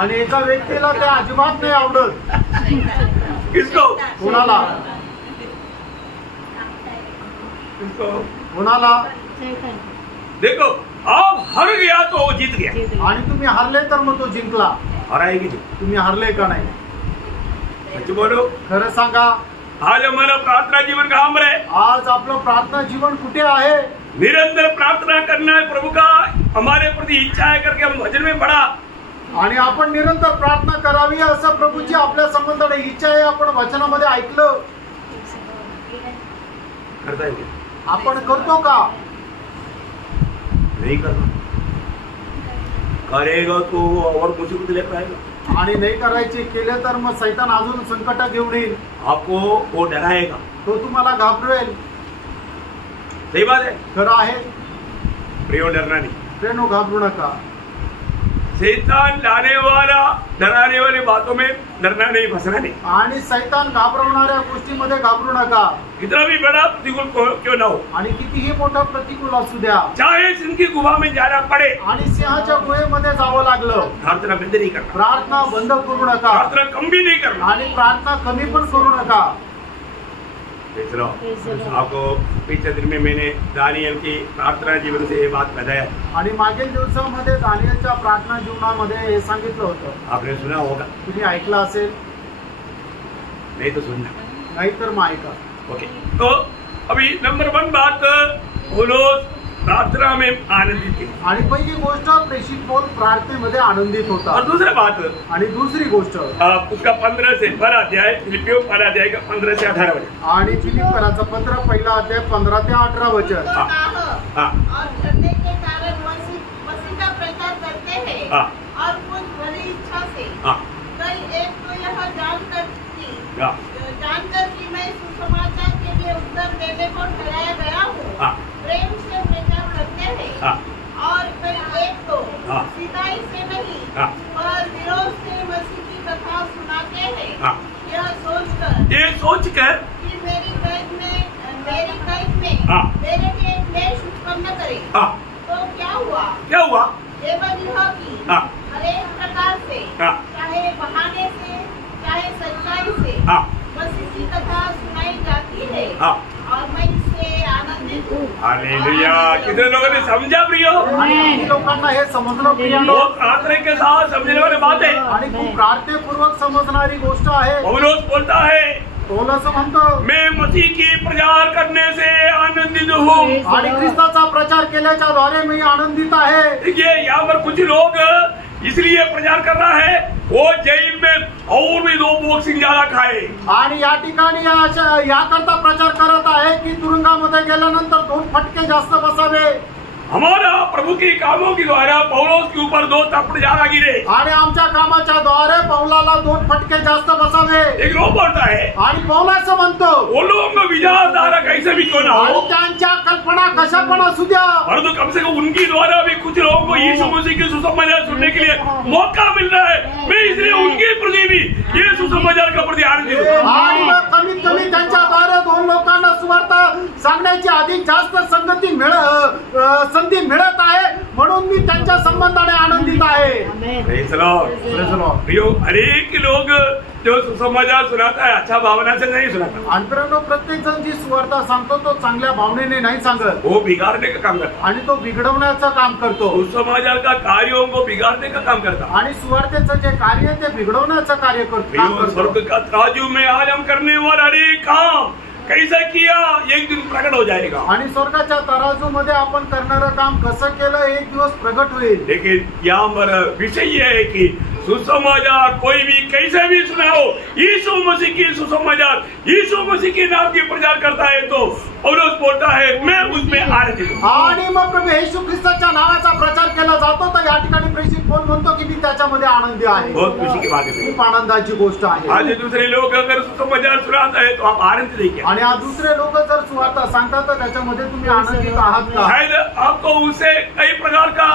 आणि एका व्यक्तीला ते अजिबात नाही आवडत. किसको? कोणाला? किसको? कोणाला? देखो, आप हार गया तो वो जीत गया. आणि तुम्ही हारले तर मग तो जिंकला. हराएगी नहीं. तुम्ही हारले का नाही? सच बोलो. खरं सांगा. आज हमारा प्रार्थना जीवन कहाँ पर है? आज आपलं प्रार्थना जीवन कुठे आहे? निरंतर प्रार्थना करना है, प्रभु का हमारे प्रति इच्छा है करके हम भजन में पढ़ा. आणि आपण निरंतर प्रार्थना करावी असं प्रभूची आपल्या संबंधाने इच्छा आहे. आपण वचनामध्ये ऐकलं. करता है आपण करतो का? नहीं करना. करेगा तो और मुसीबत लेकर आएगा. आणि नाही करायचे केले तर मग सैतान अजून संकट घेऊन येईल. आपको वो डराएगा. तो तुम्हाला घाबरवेल. सही बात है. खरं आहे. प्रियो, डरना नहीं. प्रेनो, घाबरू नका. शैतान लाने वाला, डराने वाली बातों में डरना नहीं, फंसना नहीं. आणि सैतान घाबरवणाऱ्या गोष्टीमध्ये घाबरू नका. कितना भी बड़ा प्रतिकूल क्यों ना हो, आणि कितीही मोठा प्रतिकूल असू द्या, चाहे सिंह की गुफा में जाना पड़े, आणि सिंहाच्या गुहेमध्ये जावं लागलं, प्रार्थना बंद नहीं करना. प्रार्थना बंद करू नका. प्रार्थना कम भी नहीं करना. आणि प्रार्थना कमी पण करू नका. चलो, आपको पिछले दिन में मैंने दानियल की प्रार्थना जीवन से ये बात बताया. आणि मागील दिवसामध्ये दानियलच्या प्रार्थना जीवनामध्ये हे सांगितलं होतं. आपने सुना होगा. तुम्ही ऐकलं असेल. नहीं तो सुनना. नाही तर मग ऐका. ओके. तो अभी नंबर 1 बात, बोलो प्रार्थना में आनंदित थे. आणि पहिली गोष्ट, प्रेषित पौल प्रार्थनेमध्ये आनंदित होता. और दूसरी बात, आणि दुसरी गोष्ट उसका 15 से 12 अध्याय, फिलिपियों 12 अध्याय का 15 से 18 वचन. आणि फिलिप्पियराचा पत्र पहिला अध्याय 15 ते 18 वचन. और करने के कारण मसीह का प्रचार करते हैं और कुछ बड़ी इच्छा से. कल एक तो यह जानकर कि मैं सुसमाचार के लिए उत्तर देने को ठहराया गया हूँ, प्रेम से प्रचार करते हैं. और फिर एक तो सीधाई से नहीं पर विरोध से मसीह की कथा सुनाते हैं. यह सोचकर कि मेरी कैद में मेरे लिए क्लेश उत्पन्न करे. तो क्या हुआ? केवल यह कि हर एक प्रकार से, चाहे बहाने से चाहे सच्चाई से, मसीह की कथा सुनाई जाती है. और मैं इससे आनंदित हूँ. हालेलुया. कितने लोगों ने समझा प्रियो? आणि लोकांना हे समजलं प्रियांनो. बहुत प्रार्थना के साथ समझने वाली बात है. आणि खूप प्रार्थनापूर्वक समजणारी गोष्ट आहे. पौलुस बोलता है, पौलुस म्हणतो, मैं मसीह की प्रचार करने से आनंदित हूँ. आणि ख्रिस्ताचा प्रचार केल्याच्या द्वारे मी आनंदित आहे. देखिए, यहाँ पर कुछ लोग इसलिए प्रचार कर रहा है, वो जेल में और भी 2 बॉक्सिंग ज्यादा खाए. आणि या ठिकाणी याकरता प्रचार करत आहे की तुरुंगामध्ये गेल्यानंतर 2 फटके जास्त बसावे. हमारा प्रभु के कामों के द्वारा पौलुस के ऊपर 2 थप्पड़ ज्यादा गिरे. आणि आमच्या कामाच्या द्वारे पौलाला 2 फटके जास्त बसावे. एक लोग बोलता है, आणि पौलुस म्हणतो, वो लोग विचारधारा कैसे भी क्यों ना आणि हो, त्यांच्या कल्पना कशा पण असू द्या, परंतु कम से कम उनकी द्वारा भी कुछ लोगों को यीशु मसीह के सुसमाचार सुनने के लिए मौका मिल रहा है. मैं इसलिए उनके प्रति भी ये सुसमाचार का प्रति आनंदित हूँ. आणि मग कमीत कमी त्यांच्या द्वारे 2 लोकांना सुवार्ता सांगण्याची अधिक जास्त संधी मिळत आहे, म्हणून मी त्यांच्या संबंधाने आनंदित आहे. अनेक लोग जो सुसमाचार सुनाता है अच्छा भावना से नहीं सुनाता। आणि प्रत्येक जण जी सुवार्ता सांगतो तो चांगल्या भावनेने नाही सांगत, वो बिगाड़ने का काम करता आणि तो बिघडवण्याचं काम करतो। सुसमाचार का कार्यों को बिगाड़ने का काम करता आणि सुवार्तेचं जे कार्य आहे ते बिघडवण्याचं कार्य करतो। स्वर्ग का तराजू में आज हम करने वाला काम कैसा किया एक दिन प्रकट हो जाएगा। आणि स्वर्गाच्या तराजू मध्ये आपण करणारं काम कसं केलं एक दिवस प्रगट होईल। लेकिन यहाँ पर विषय ये है कि सुसमाचार कोई भी कैसे भी सुनाओ, यीशु मसीह की सुसमाचार यीशु मसीह के नाम की प्रचार करता है तो पौलुस बोलता है मैं उसमें आनंदित हूं। आणि मग प्रभू येशू ख्रिस्ताच्या नावाचा प्रचार केला जातो तर या ठिकाणी प्रेषित पौल म्हणतो की मी त्याच्यामध्ये आनंदी आहे। बहुत खुशी की बात है, खूप आनंदाची गोष्ट आहे। आज दूसरे लोग अगर सुसमाचार सुनाता है तो आप आनंदित नहीं क्या? आणि आज दुसरे लोक जर सुवार्ता सांगतात तर त्याच्यामध्ये तुम्ही आनंदित आहात का? शायद आपको उससे कई प्रकार का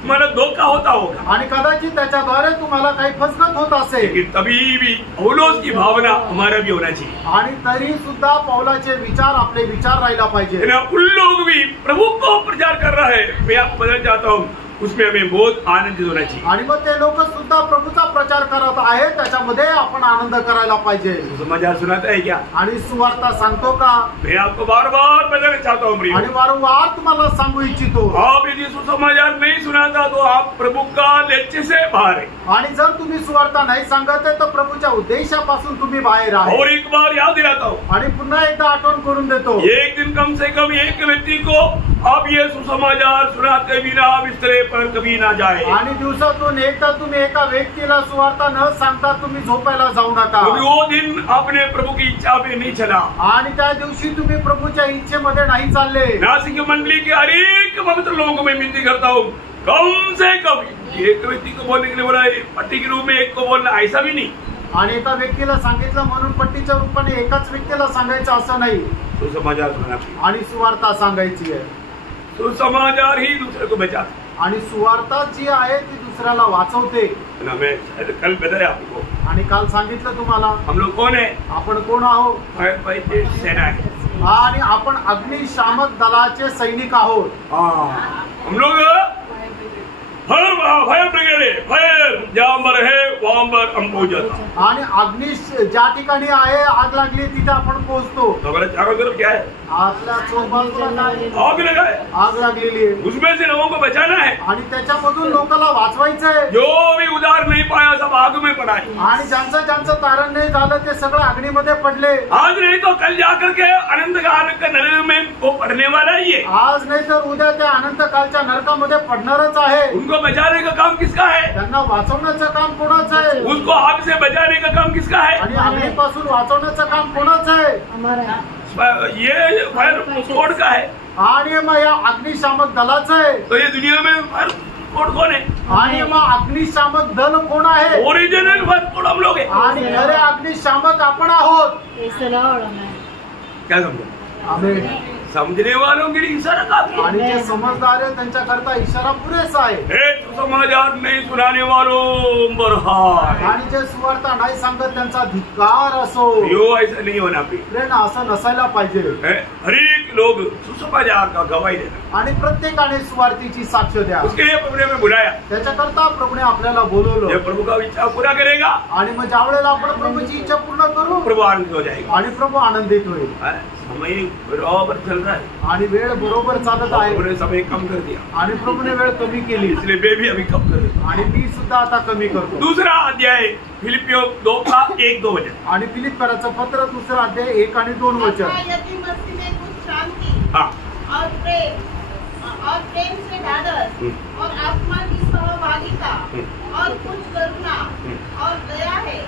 मतलब धोखा होता होगा आणि कदाचित त्याच्याद्वारे तुम्हाला काही फसगत होत असेल। लेकिन तभी भी पौलुस की भावना हमारा भी होना चाहिए आणि तरी सुद्धा पौलाचे विचार आपले विचार राहिला पाहिजे। उन लोग भी प्रभु को प्रचार कर रहा है, मैं आपको बताना चाहता हूँ उसमें हमें बहुत आनंदित होना चाहिए। आणि मग ते लोक सुद्धा प्रभूचा प्रचार करत आहेत त्याच्यामध्ये आपण आनंद करायला पाहिजे। सुसमाचार सुनाता है क्या? आणि सुवार्ता सांगतो का? मैं आपको बार बार बताना चाहता हूँ आणि वारंवार तुम्हाला सांगू इच्छितो आप यदि सुसमाचार नहीं सुनाता तो आप प्रभु का लक्ष्य से बाहर है। आणि जर तुम्ही सुवार्ता नाही सांगत आहे तर प्रभूच्या उद्देशापासून तुम्ही बाहेर आहे। और एक बार याद दिलाता हूँ आणि पुन्हा एकदा आठवण करून देतो, एक दिन कम से कम एक व्यक्ति को आप ये सुसमाचार सुनाते बिना बिस्तरे पर कभी ना जाए। आणि दिवसातून एकदा तुम्ही एका व्यक्तीला सुवार्ता न सांगता तुम्ही झोपायला जाऊ नका। वो दिन आपने प्रभु की इच्छा पे नहीं चला आणि त्या दिवशी तुम्ही प्रभूच्या इच्छेमध्ये नाही चालले। नासिक मंडली के हर एक पवित्र लोगों को मैं विनती करता हूँ कम से कम एक व्यक्ति को बोलने के लिए बोला पट्टी के रूप में एक को बोलना ऐसा भी नहीं। आणि एका व्यक्तीला सांगितलं म्हणून पट्टीच्या रूपाने एकाच व्यक्तीला सांगायचं असं नाही। सुसमाचार सुनाना आणि सुवार्ता सांगायची आहे। सुसमाचार ही दूसरे को बचाता आणि सुवार्ता जी आहे ती दुसऱ्याला वाचवते। मैं कल बताया आपको आणि काल सांगितलं तुम्हाला हम लोग कौन है? आपण कोण आहोत? फायर फाइटर सेना है आणि आपण अग्निशामक दलाचे सैनिक आहोत। हम लोग फायर ब्रिगेड है, फायर जहाँ पर है वहाँ पर हम पहुँच जाता। आणि अग्नि ज्या ठिकाणी आहे आग लागली तिथे आपण पोहोचतो। तो हमारे चारों तरफ क्या है? आपल्या चौबाजूला आग लगा है, आग लागलेली आहे उसमें से लोगों को बचाना है। आणि त्याच्यामधून लोकांना वाचवायचंय। जो भी उधार नहीं पाया सब आग में पड़ा है। आणि ज्यांचं ज्यांचं तारण नाही झालं ते सगळं अग्नीमध्ये पडले। आज नहीं तो कल जाकर के अनंत काल के नरक में वो पड़ने वाला ही है। आज नाही तर उद्या ते अनंत कालच्या नरकामध्ये पडणारच आहे। उनको बचाने का काम किसका है? त्यांना वाचवण्याचं काम कोणाचं आहे? उसको आग से बचाने का काम किसका है? आणि अग्नीपासून वाचवण्याचं काम कोणाचं आहे? ये फायर स्क्वाड का है। आणि मग या अग्निशामक दलाचं आहे। तो ये दुनिया में फायर स्क्वाड कौन है? आणि मग अग्निशामक दल कोण आहे? ओरिजिनल फायर स्क्वाड हम लोग है। आणि खरे अग्निशामक आपण आहोत। क्या समझे? आमेन। समझने वालों के लिए इशारा काफी आणि जे समजदार आहे त्यांच्या करता इशारा पुरेसा आहे। सुसमाचार नहीं सुनाने वालों बरहार। आणि जे सुवार्ता नाही सांगत त्यांचा धिक्कार असो। यो ऐसा नहीं होना चाहिए, असं नसायला पाहिजे। हर एक लोग सुसमाचार का गवाही देना आणि प्रत्येकाने सुवार्तीची साक्ष द्या। उसके लिए प्रभु ने हमें बुलाया। त्याच्याकरता प्रभूने आपल्याला बोलवलं। प्रभु का इच्छा पूरा करेगा आणि मग ज्या वेळेला आपण प्रभूची इच्छा पूर्ण करू प्रभु आनंदित हो जाएगा आणि प्रभू आनंदित होईल। समय बराबर चल रहा है आणि वेळ बरोबर चालत आहे। प्रभुने समय कम कर दिया आणि प्रभूने वेळ कमी केली, इसलिए मैं भी अभी कम कर आणि मी सुद्धा आता कमी करतो। दूसरा अध्याय फिलिपियों 2:1-2 वचन। आणि फिलिप्पियराचं पत्र दुसरा अध्याय 1 आणि 2 वचन। यदि मसीह में कुछ शांति और प्रेम से ढाढ़स और आत्मा की सहभागिता और कुछ करुणा और दया है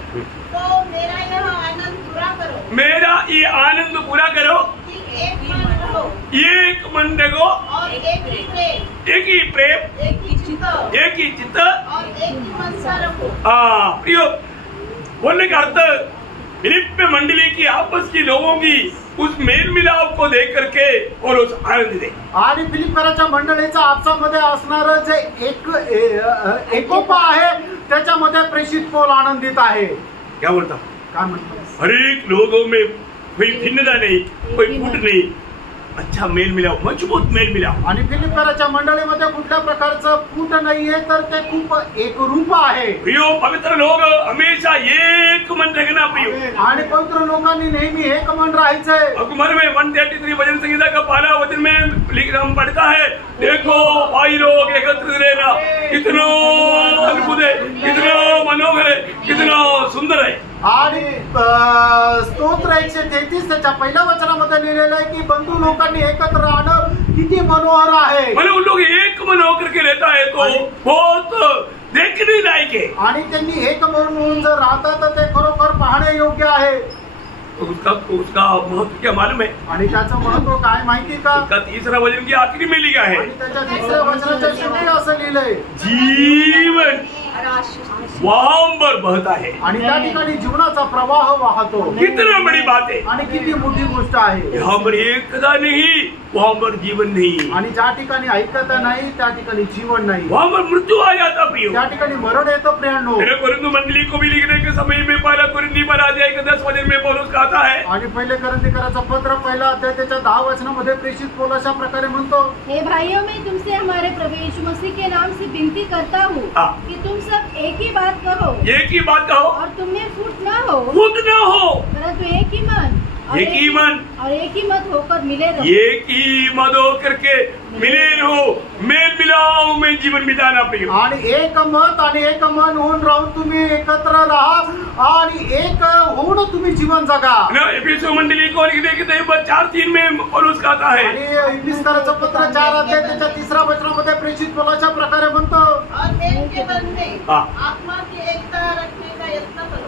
तो मेरा यह आनंद पूरा करो। मेरा ये आनंद पूरा करो कि एक मन रहो, एक मन रखो और एक ही प्रेम, एक ही प्रेम, एक ही चित्त, एक ही चित्त और एक ही मनसा रखो। प्रियो बोलने का अर्थ फिलिप्पी मंडली की आपस की लोगों की उस मेल मिलाप को देख करके और उस आनंद दे। आणि फिलिप्पियराच्या मंडळीचा आपसामध्ये असणारं जे एकोपा आहे त्याच्यामध्ये प्रेषित पौल आनंदित आहे। क्या बोलता? काय म्हणतो? हर एक लोगों में कोई भिन्नता नहीं, कोई फूट नहीं, अच्छा मेल मिलाव, मजबूत मेल मिलाव. आणि फिलिप्पियराच्या मंडळीमध्ये कुठल्या प्रकारचं फूट नाहीये, तर ते खूप एकरूप आहे. प्रियो, पवित्र लोग हमेशा एक मन रखना प्रियो. आणि पवित्र लोकांनी नेहमी एक मन राहायचंय. अकबर में 133 भजन संहिता का पहला वचन में लिखना पड़ता है, देखो भाई लोग एकत्रित रहना, कितना अद्भुत है, कितना मनोहर है, कितना सुंदर है. आणि स्तोत्र 133 त्याच्या पहिल्या वचनामध्ये लिहिलेलं आहे की बंधू लोकांनी एकत्र राहणं किती मनोहर आहे. मतलब उन लोग एक मन होकर के रहता है तो बहुत देखने लायक है. आणि त्यांनी एक मन होऊन जर राहतात तर ते खरोखर पाहणे योग्य आहे. उसका महत्व क्या मालूम है? आणि त्याचं महत्व काय माहिती का? उसका तीसरा वचन की आखिरी में लिखा है, आणि त्याच्या तिसऱ्या वचनाच्या शेवटी असं लिहिलंय, जीवन वाहंबर बहता है. आणि त्या ठिकाणी जीवनाचा प्रवाह वाहतो. कितना बड़ी बात है. आणि किती मोठी गोष्ट आहे. यहाँ पर एकता नहीं, वहाँ पर जीवन नहीं. आणि ज्या ठिकाणी ऐकता नाही त्या ठिकाणी जीवन नाही. वहाँ पर मृत्यू आ जाता प्रियो. त्या ठिकाणी मरण येतं प्रियांनो. मेरे कोरिन्थ मंडली को भी लिखने के समय में पहला कोरिन्थी 12:10 वचन में पौलुस कहता है, आणि पहिले कोरिन्थीकराचं पत्र पहिला अध्याय त्याच्या 10 वचनामध्ये प्रेषित पौलुस अशा प्रकारे म्हणतो, हे भाइयों, मैं तुमसे हमारे प्रभु यीशु मसीह के नाम से विनती करता हूँ कि तुम सब एक ही बात कहो, एक ही बात कहो और तुम में फूट न हो, परंतु एक ही मन और एक ही मन और एक ही मत होकर मिले रहो. एक ही मत होकर के मिले रहो, मेल मिलाओ में जीवन बिताना प्रिय. आणि एक मत आणि एक मन होऊन राहून तुम्ही एकत्र राहा आणि एक होऊन तुम्ही जीवन जगा. एफिसो मंडली को लिखने के 4:3 में पौलुस कहता है, आणि एफिसकराचं पत्र 4 अध्याय त्याच्या 3ऱ्या वचनामध्ये प्रेषित पौलुसच्या प्रकारे म्हणतो, और मेल के बंध में आत्मा की एकता रखने का यत्न करो.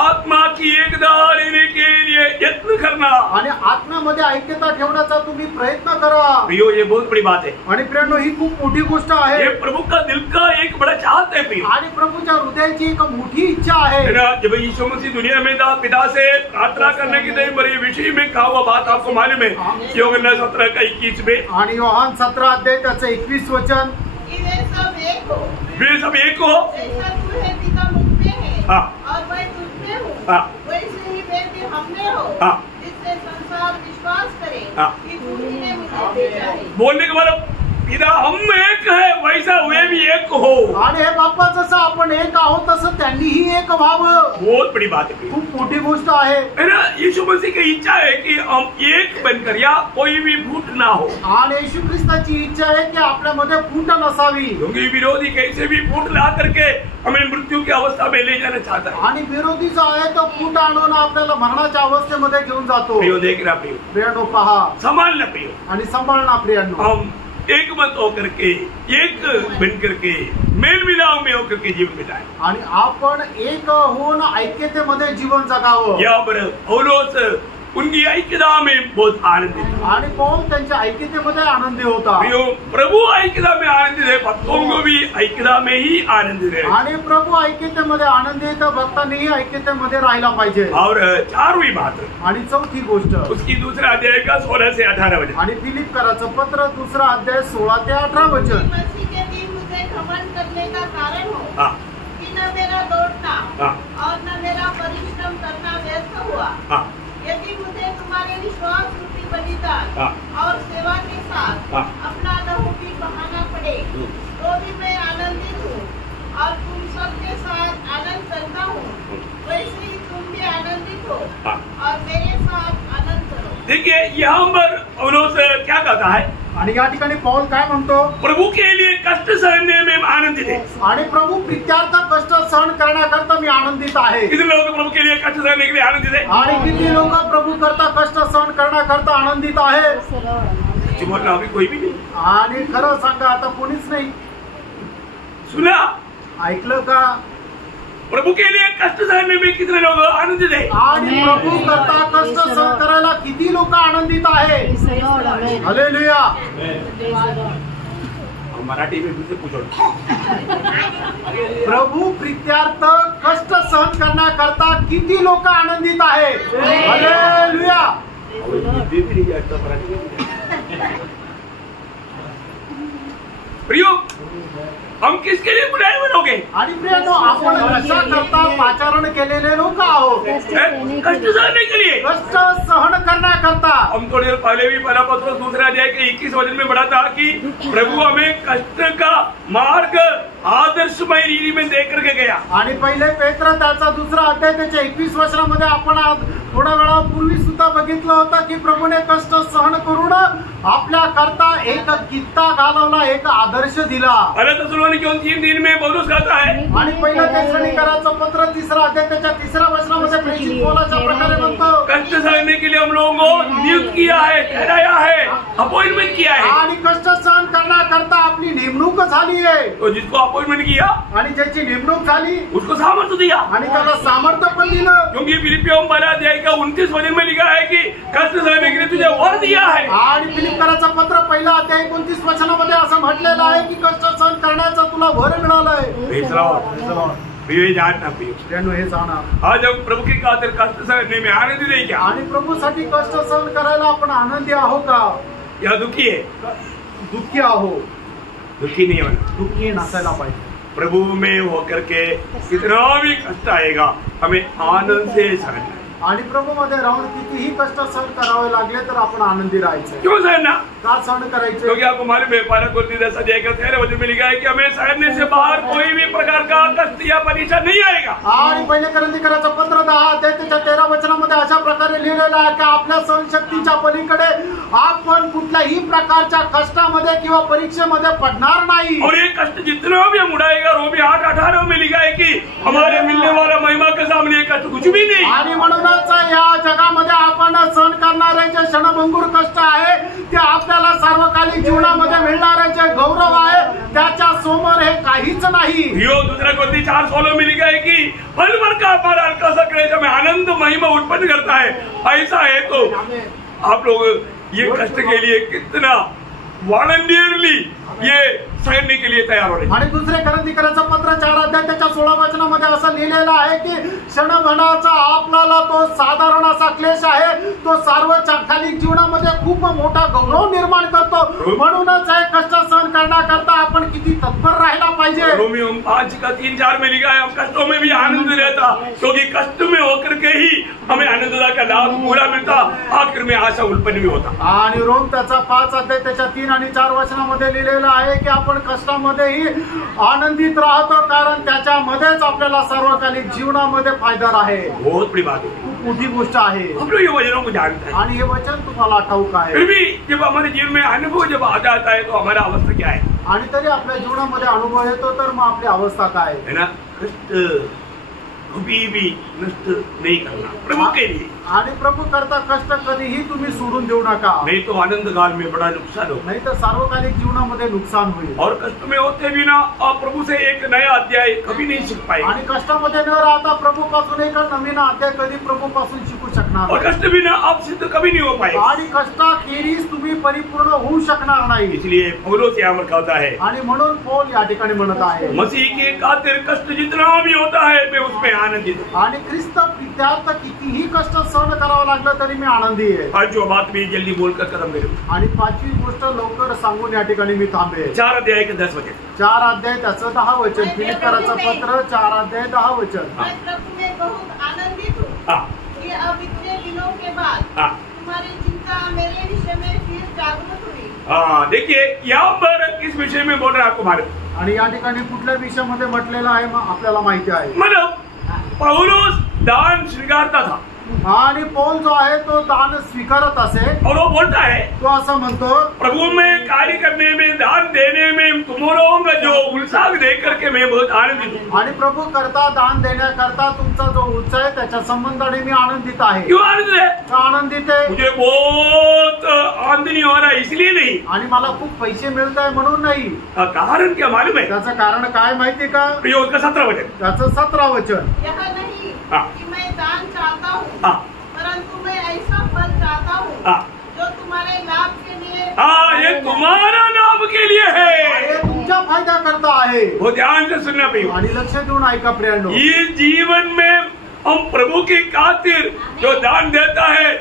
आत्मा की एकता लेने के लिए यत्न करना. आणि आत्म्यामध्ये ऐक्यता ठेवण्याचा तुम्ही प्रयत्न करा. प्रियो, ये बहुत बड़ी बात है. आणि प्रियांनो, ही खूप मोठी गोष्ट आहे. ये प्रभु का दिल का एक बड़ा चाहत है प्रियो. आणि प्रभूच्या हृदयाची एक मोठी इच्छा आहे. जब यीशु मसीह दुनिया में था, पिता से प्रार्थना करने की नहीं बड़ी विषय में कहा हुआ बात आपको मालूम है, यूहन्ना 17:21 में. आणि योहान 17 अध्याय त्याचं 21 वचन, कि वे सब एक हो, वे सब एक हो, जैसा तू है पिता मुझ में है और मैं तुझ में हूँ, वैसे ही वे भी हम में हो, जिससे संसार विश्वास करे कि तू ने मुझे भेजा है. बोलने के बाद पिता हम एक है, वैसा वे भी एक हो. आणि हे बाप्पा, जसं आपण एक आहोत तसं त्यांनीही एक व्हावं. बहुत बड़ी बात है. खूप मोठी गोष्ट आहे. यीशु मसीह की इच्छा है कि हम एक बनकर या कोई भी फूट ना हो. आणि येशू ख्रिस्ताची इच्छा आहे की आपल्यामध्ये फूट नसावी. क्योंकि विरोधी कैसे भी फूट ला करके हमें मृत्यू की अवस्था में ले जाना चाहता है. आणि विरोधी जो आहे तो फूट आणून आपल्याला मरणाच्या अवस्थेमध्ये घेऊन जातो. प्रियो, देख रहा प्रियो, प्रियांनो पहा, संभालना प्रियो. आणि सांभाळणा प्रियांनो. हम एक मत होकर के, एक बन करके, मेल मिलाव में होकर के जीवन बिताए. आणि आपण एक होऊन ऐक्यतेमध्ये जीवन जगावं. यहाँ पर पौलुस उनकी ऐक्यता में बहुत आनंदित था. आणि पौल त्यांच्या ऐक्यतेमध्ये आनंदी होता. प्रियो, प्रभु ऐक्यता में आनंदित है, भक्तों को भी ऐक्यता में ही आनंदित है. आणि प्रभू ऐक्यतेमध्ये आनंदी आहे, तर भक्तांनीही ऐक्यतेमध्ये राहायला पाहिजे. और 4वीं बात, आणि 4थी गोष्ट, उसकी दूसरा अध्याय का 16 से 18 वचन. आणि फिलिप्पियराचं पत्र 2रा अध्याय 16 ते 18 वचन. मसीह के दिन मुझे घमंड करने का कारण हो कि न मेरा दौड़ना और न मेरा परिश्रम करना व्यर्थ हुआ. यदि मुझे तुम्हारे विश्वास रूपी बलिदान और सेवा के साथ अपना लहू भी बहाना पड़े, तो भी मैं आनंदित हूँ और तुम सबके साथ आनंद करता हूँ. वैसे ही तुम भी आनंदित हो और मेरे साथ आनंद करो. देखिए, यहाँ पर पौलुस क्या कहता है? आणि या ठिकाणी पौल काय म्हणतो? प्रभु के लिए कष्ट सहने में आनंदित है. आणि प्रभू प्रीत्यार्थ कष्ट सहन करण्याकरता मी आनंदित आहे. कितने लोग प्रभु के लिए कष्ट सहने के लिए आनंदित है? आणि किती लोक प्रभू करता कष्ट सहन करण्याकरता आनंदित आहे? सच्ची बोलना, अभी कोई भी नहीं. आणि खरं सांगा, आता कोणीच नाही. सुना, ऐकलं का? प्रभु के लिए कष्ट सहने में कितने लोग आनंदित है? आणि प्रभू करता कष्ट सहन करायला किती लोक आनंदित आहे? हालेलुया. मराठी में मुझसे पूछो. प्रभू प्रीत्यार्थ कष्ट सहन करण्याकरता किती लोक आनंदित आहे? हालेलुया. प्रियो, हम किसके लिए बुलाए हुए लोग हैं? आणि प्रियांनो, आपण कशा करता पाचारण केलेले लोक आहोत. कष्ट सहने के लिए, कष्ट सहन करण्याकरता। हम थोड़ी देर पहले भी पहला पत्र दूसरा अध्याय के 21 वचन में पढ़ा था कि प्रभु हमें कष्ट का मार्ग आदर्शमय रीति में दे करके गया। आणि पहिले पेत्र त्याचा दुसरा अध्याय त्याच्या 21 वचनामध्ये आपण थोड्या वेळापूर्वी सुद्धा बघितलं होतं की प्रभूने कष्ट सहन करून आपल्या करता एक कित्ता घालवला, एक आदर्श दिला। पहला थिस्सलुनीकियों 3:3 में पौलुस कहता है, आणि पहिलं थिस्सलुनीकरांचं पत्र 3 अध्याय त्याच्या 3 वचनामध्ये प्रेषित पौलाच्या प्रकारे म्हणतो, कष्ट सहने के लिए हम लोगों को नियुक्त किया है, ठहराया है, अपॉइंटमेंट किया है। आणि कष्ट सहन करण्याकरता आपली नेमणूक झाली आहे। तो जिसको अपॉइंटमेंट किया आणि ज्याची नेमणूक झाली उसको सामर्थ्य दिया, आणि त्याला सामर्थ्य पण दिलं। क्योंकि फिलिपियों पहला अध्याय का 29 वचन में लिखा है कि कष्ट सहने के लिए तुझे वर दिया है। आणि फिलिप्पियराचं पत्र पहिला अध्याय 29 वचनामध्ये असं म्हटलेलं आहे की कष्ट सहन करण्याचं तुला वर मिळालंय। ये जानना प्रियांनो, हे जाणा आज हम प्रभु की खातिर कष्ट सहने में आनंद नहीं क्या, आणि प्रभूसाठी कष्ट सहन करायला आपण आनंदी आहो का, या दुखी है? दुःखी आहो? दुखी नहीं होना, दुःखी नसायला पाहिजे। प्रभु में होकर के कितना भी कष्ट आएगा हमें आनंद से सहना। आणि प्रभू मध्ये राहून कितीही कष्ट सहन करावे लागले तर आपण आनंदी राहायचं। क्यों सहना? का सहन करायचे? क्योंकि आपको मालूम है पहला कोरिन्थियों 10 अध्याय का 13 वचन में लिखा है कि हमें सहने से बाहर कोई भी प्रकार का कष्ट या परीक्षा नहीं आएगा। आणि पहिले कोरिन्थियराचं पत्र 10 अध्याय त्याच्या 13 वचनामध्ये अशा प्रकारे लिहिलेलं आहे की आपल्या सहनशक्तीच्या पलीकडे आपण कुठल्याही प्रकारच्या कष्टामध्ये किंवा परीक्षेमध्ये पडणार नाही। और ये कष्ट जितना भी हम उड़ाएगा, रोमी 8:18 में लिखा है कि हमारे मिलने वाला महिमा के सामने ये कष्ट कुछ भी नहीं। आणि म्हणूनच या जगामध्ये आपण सहन करणारे जे क्षणभंगुर कष्ट आहे ते आपल्याला सार्वकालिक जीवनामध्ये मिळणारे जे गौरव आहे त्याच्या समोर हे काहीच नाही। यो दूसरा कोरिन्थियों 4:16 में लिखा है कि पल भर का हमारा हल्का सा क्लेश हमें आनंद महिमा उत्पन्न करता है। ऐसा है तो आप लोग ये कष्ट के लिए कितना वॉलंटियरली ये सहने के लिए तैयार होने। आणि दुसरे कोरिन्थियराचं पत्र 4 अध्याय त्याच्या 16 वचनामध्ये असं लिहिलेलं आहे की क्षणभराचा आपल्याला तो साधारण असा क्लेश आहे तो सार्वकालिक जीवनामध्ये खूप मोठा गौरव निर्माण करतो। म्हणूनच हे कष्ट सहन करण्याकरता आपण किती तत्पर राहायला पाहिजे। रोमी 5:3-4 में लिखा है हम कष्टों में भी आनंद रहता, क्योंकि कष्ट में होकर के ही हमें आनंद का लाभ पूरा मिलता, आखिर में आशा उत्पन्न भी होता। आणि रोम त्याचा 5 अध्याय त्याच्या 3 आणि 4 वचनामध्ये लिहिलेलं आहे की आपण कष्टामध्येही आनंदित राहतो कारण त्याच्यामध्येच आपल्याला सार्वकालिक जीवनामध्ये फायदा आहे। बहुत बड़ी बात है, खूप मोठी गोष्ट आहे। हम लोग ये वचनों को जानते हैं आणि हे वचन तुम्हाला ठाऊक आहे। फिर भी जब हमारे जीवन में अनुभव जब आ जाता है तो हमारा अवस्था क्या है? आणि तरी आपल्या जीवनामध्ये अनुभव येतो तर मग आपली अवस्था काय है ना? कष्ट कभी भी नष्ट नहीं करना प्रभु के लिए। आणि प्रभू करता कष्ट कधीही तुम्ही सोडून देऊ नका, नहीं तो आनंद काल में बड़ा नुकसान हो, नाही तर सार्वकालिक जीवनामध्ये नुकसान होईल। और कष्ट में होते भी ना आप प्रभू से एक नया अध्याय कभी नहीं सीख पाएंगे, आणि कष्टामध्ये न राहता प्रभू पासून एक नवीन अध्याय कधी प्रभू पासून शिकू शकणार और नाही। कष्ट भी ना आप सिद्ध कभी नहीं हो पाएंगे। आणि कष्टाखेरीज तुम्ही परिपूर्ण होऊ शकणार नाही। इसलिए पौलुस यहाँ पर कहता है आणि म्हणून पौल या ठिकाणी म्हणत आहे मसीह के खातिर कष्ट जितना भी होता है मैं उसमें आनंदित हूँ। आणि ख्रिस्त विद्यार्थ कितीही कष्ट सहन करावं लागलं तरी मी आनंदी आहे। आज जो बात भी जल्दी बोलकर कदम मेरे आणि 5वी गोष्ट लवकर सांगून या ठिकाणी मी थांबेल। 4 अध्याय के 10 वचन। 4 अध्याय त्याचं 10 वचन। फिलिप्पियराचं पत्र 4 अध्याय 10 वचन। मैं प्रभु में बहुत आनंदित हूँ हाँ कि अब इतने दिनों के बाद हाँ तुम्हारी चिंता मेरे विषय में फिर जागृत हुई। हाँ, देखिए यहाँ पर किस विषय में बोल रहा है आपको मालूम? आणि या ठिकाणी कुठल्या विषयामध्ये म्हटलेलं आहे आपल्याला माहिती आहे। मतलब पौलुस दान स्वीकारता था आणि पौल जो आहे तो दान स्वीकारत असे और वो बोलता है तो असं म्हणतो प्रभु में कार्य करने में दान देने में तुम लोगों का जो उत्साह देख करके मैं बहुत आनंदित हूँ। आणि प्रभू करता दान देण्याकरता तुमचा जो उत्साह आहे त्याच्या संबंधाने मी आनंदित आहे। क्यों आनंदित है? का आनंदित आहे? मुझे बहुत आमदनी हो रहा है इसलिए नहीं, आणि मला खूप पैसे मिळत आहे म्हणून नाही। कारण क्या मालूम है? त्याचं कारण काय माहिती का? उसका 17 वचन। त्याचं 17 वचन। यह नहीं हाँ। कि मैं दान चाहता हूँ, हाँ। परंतु मैं ऐसा फल चाहता हूँ हाँ। जो तुम्हारे लाभ के लिए। हाँ, ये तुम्हारा लाभ के लिए है, हे तुमच्या फायदा करता आहे। वो ध्यान से सुनना प्रियो। आणि लक्ष देऊन ऐका प्रियांनो। ये जीवन में हम प्रभु की खातिर जो दान देता है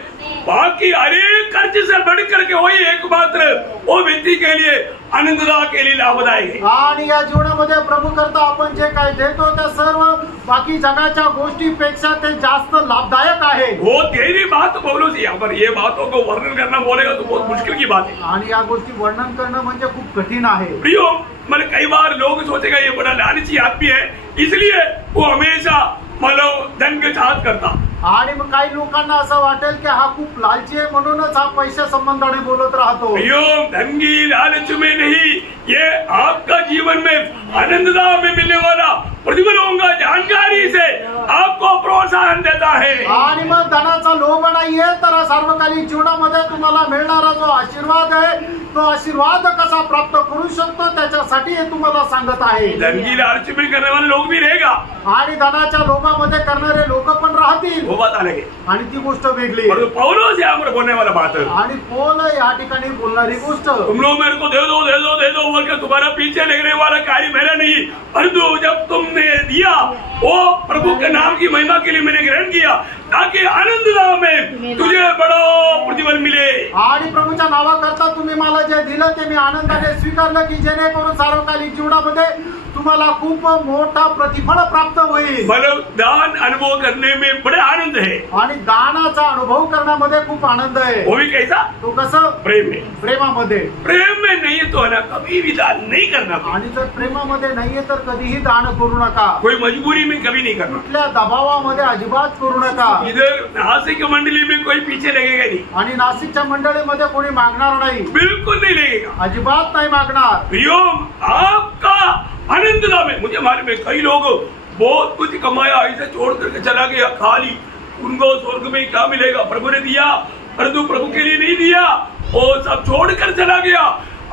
बाकी अनेक खर्च से बढ़ करके वही एकमात्र वो व्यक्ति के लिए आनंददायक के लिए लाभदायक है। आणि या जीवनामध्ये प्रभू करता आपण जे काय देतो त्या सर्व बाकी जगाच्या गोष्टीपेक्षा ते जास्त लाभदायक आहे। वो तेरी बात पौलुस यहाँ पर ये बातों को वर्णन करना बोलेगा तो बहुत मुश्किल की बात है आणि या गोष्टी वर्णन करणं म्हणजे खूप कठीण आहे। प्रियो मतलब कई बार लोग सोचेगा ये बड़ा लालची आदमी है इसलिए वो हमेशा मतलब धन के चाहत करता। आणि मग काही लोकांना असं वाटेल की हा खूप लालची आहे म्हणूनच हा पैशा संबंधाने बोलत राहतो। प्रियो धन की लालच में नहीं, ये आपका जीवन में आनंददा में मिलने वाला प्रतिफल होगा जानकारी से आपको प्रोत्साहन देता है। आणि मग धनाचा लोभ नाहीये तर सार्वकालिक जीवनामध्ये तुम्हाला मिळणारा जो आशीर्वाद आहे तो आशीर्वाद कसा प्राप्त करू शकतो त्याच्यासाठी हे तुम्हाला सांगत आहे। धन की लालच में करने वाले लोग भी रहेगा आणि धनाच्या लोभामध्ये करणारे लोक पण राहतील, वो बात अलग है आणि ती गोष्ट वेगळी। और पौलुस यहाँ पर बोलने वाला बात है आणि पौल या ठिकाणी बोलणारी गोष्ट, तुम लोग मेरे को दे दो दे दो दे दो बोलकर तुम्हारा पीछे लगने वाला कार्य मेरा नहीं, परंतु जब तुमने दिया वो प्रभु के नाम की महिमा के लिए मैंने ग्रहण किया ताकि आनंददा में तुझे बड़ा प्रतिफल मिले। आणि प्रभूच्या नावाकरता तुम्ही मला जे दिलं ते मी आनंदाने स्वीकारलं की जेणेकरून सार्वकालिक जीवनामध्ये तुम्हाला खूप मोठा प्रतिफल प्राप्त होईल। मतलब दान अनुभव करने में बड़े आनंद है आणि दानाचा अनुभव करण्यामध्ये खूप आनंद आहे। वो भी कैसा? तो कसं? प्रेम में। प्रेमामध्ये। प्रेम में नहीं तो है ना कभी भी दान नहीं करना। आणि जर प्रेमामध्ये नाहीये तर कधीही दान करू नका। कोई मजबूरी में कभी नहीं करना, कुठल्या दबावामध्ये अजिबात करू नका। इधर नासिक मंडली में कोई पीछे लगेगा नहीं, आणि नाशिकच्या मंडळीमध्ये कोणी मागणार नाही, बिल्कुल नहीं लगेगा, अजिबात नाही मागणार। प्रियो आपका आनंददा में मुझे मालूम है कई लोग बहुत कुछ कमाया ऐसे छोड़ करके चला गया खाली, उनको स्वर्ग में क्या मिलेगा? प्रभु ने दिया परंतु प्रभु के लिए नहीं दिया, वो सब छोड़कर चला गया,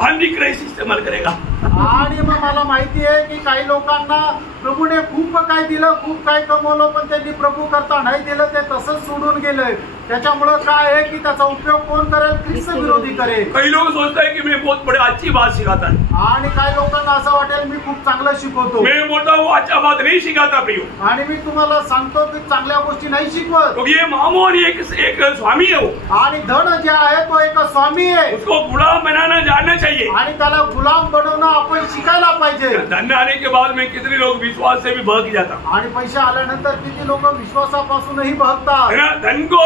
अंधी क्राइस्ट इस्तेमाल करेगा। आणि मग मला माहिती आहे की काही लोकांना प्रभूने खूप काय दिलं, खूप काय कमवलं, पण त्यांनी प्रभू करता नाही दिलं, ते तसंच सोडून गेले। त्याच्यामुळे काय आहे की त्याचा उपयोग कोण करेल? ख्रिस्त विरोधी करेल। कई लोग सोचता है कि मैं बहुत बड़ी अच्छी बात सिखाता है, आणि काही लोकांना असं वाटेल मी खूप चांगलं शिकवतो। मैं बोलता हूँ अच्छा बात नहीं सिखाता प्रियो, आणि मी तुम्हाला सांगतो की चांगल्या गोष्टी नाही शिकवत। तो ये मामून एक स्वामी है वो, आणि धन जे आहे तो एक स्वामी आहे, उसको गुलाम बनाना जानना चाहिए आणि त्याला गुलाम बनवणं आपण शिकायला पाहिजे। धन आने के बाद में कितने लोग विश्वास से भी बहक जाता, आणि पैसे आल्यानंतर किती लोक विश्वासापासूनही बहकतात। है ना? धन को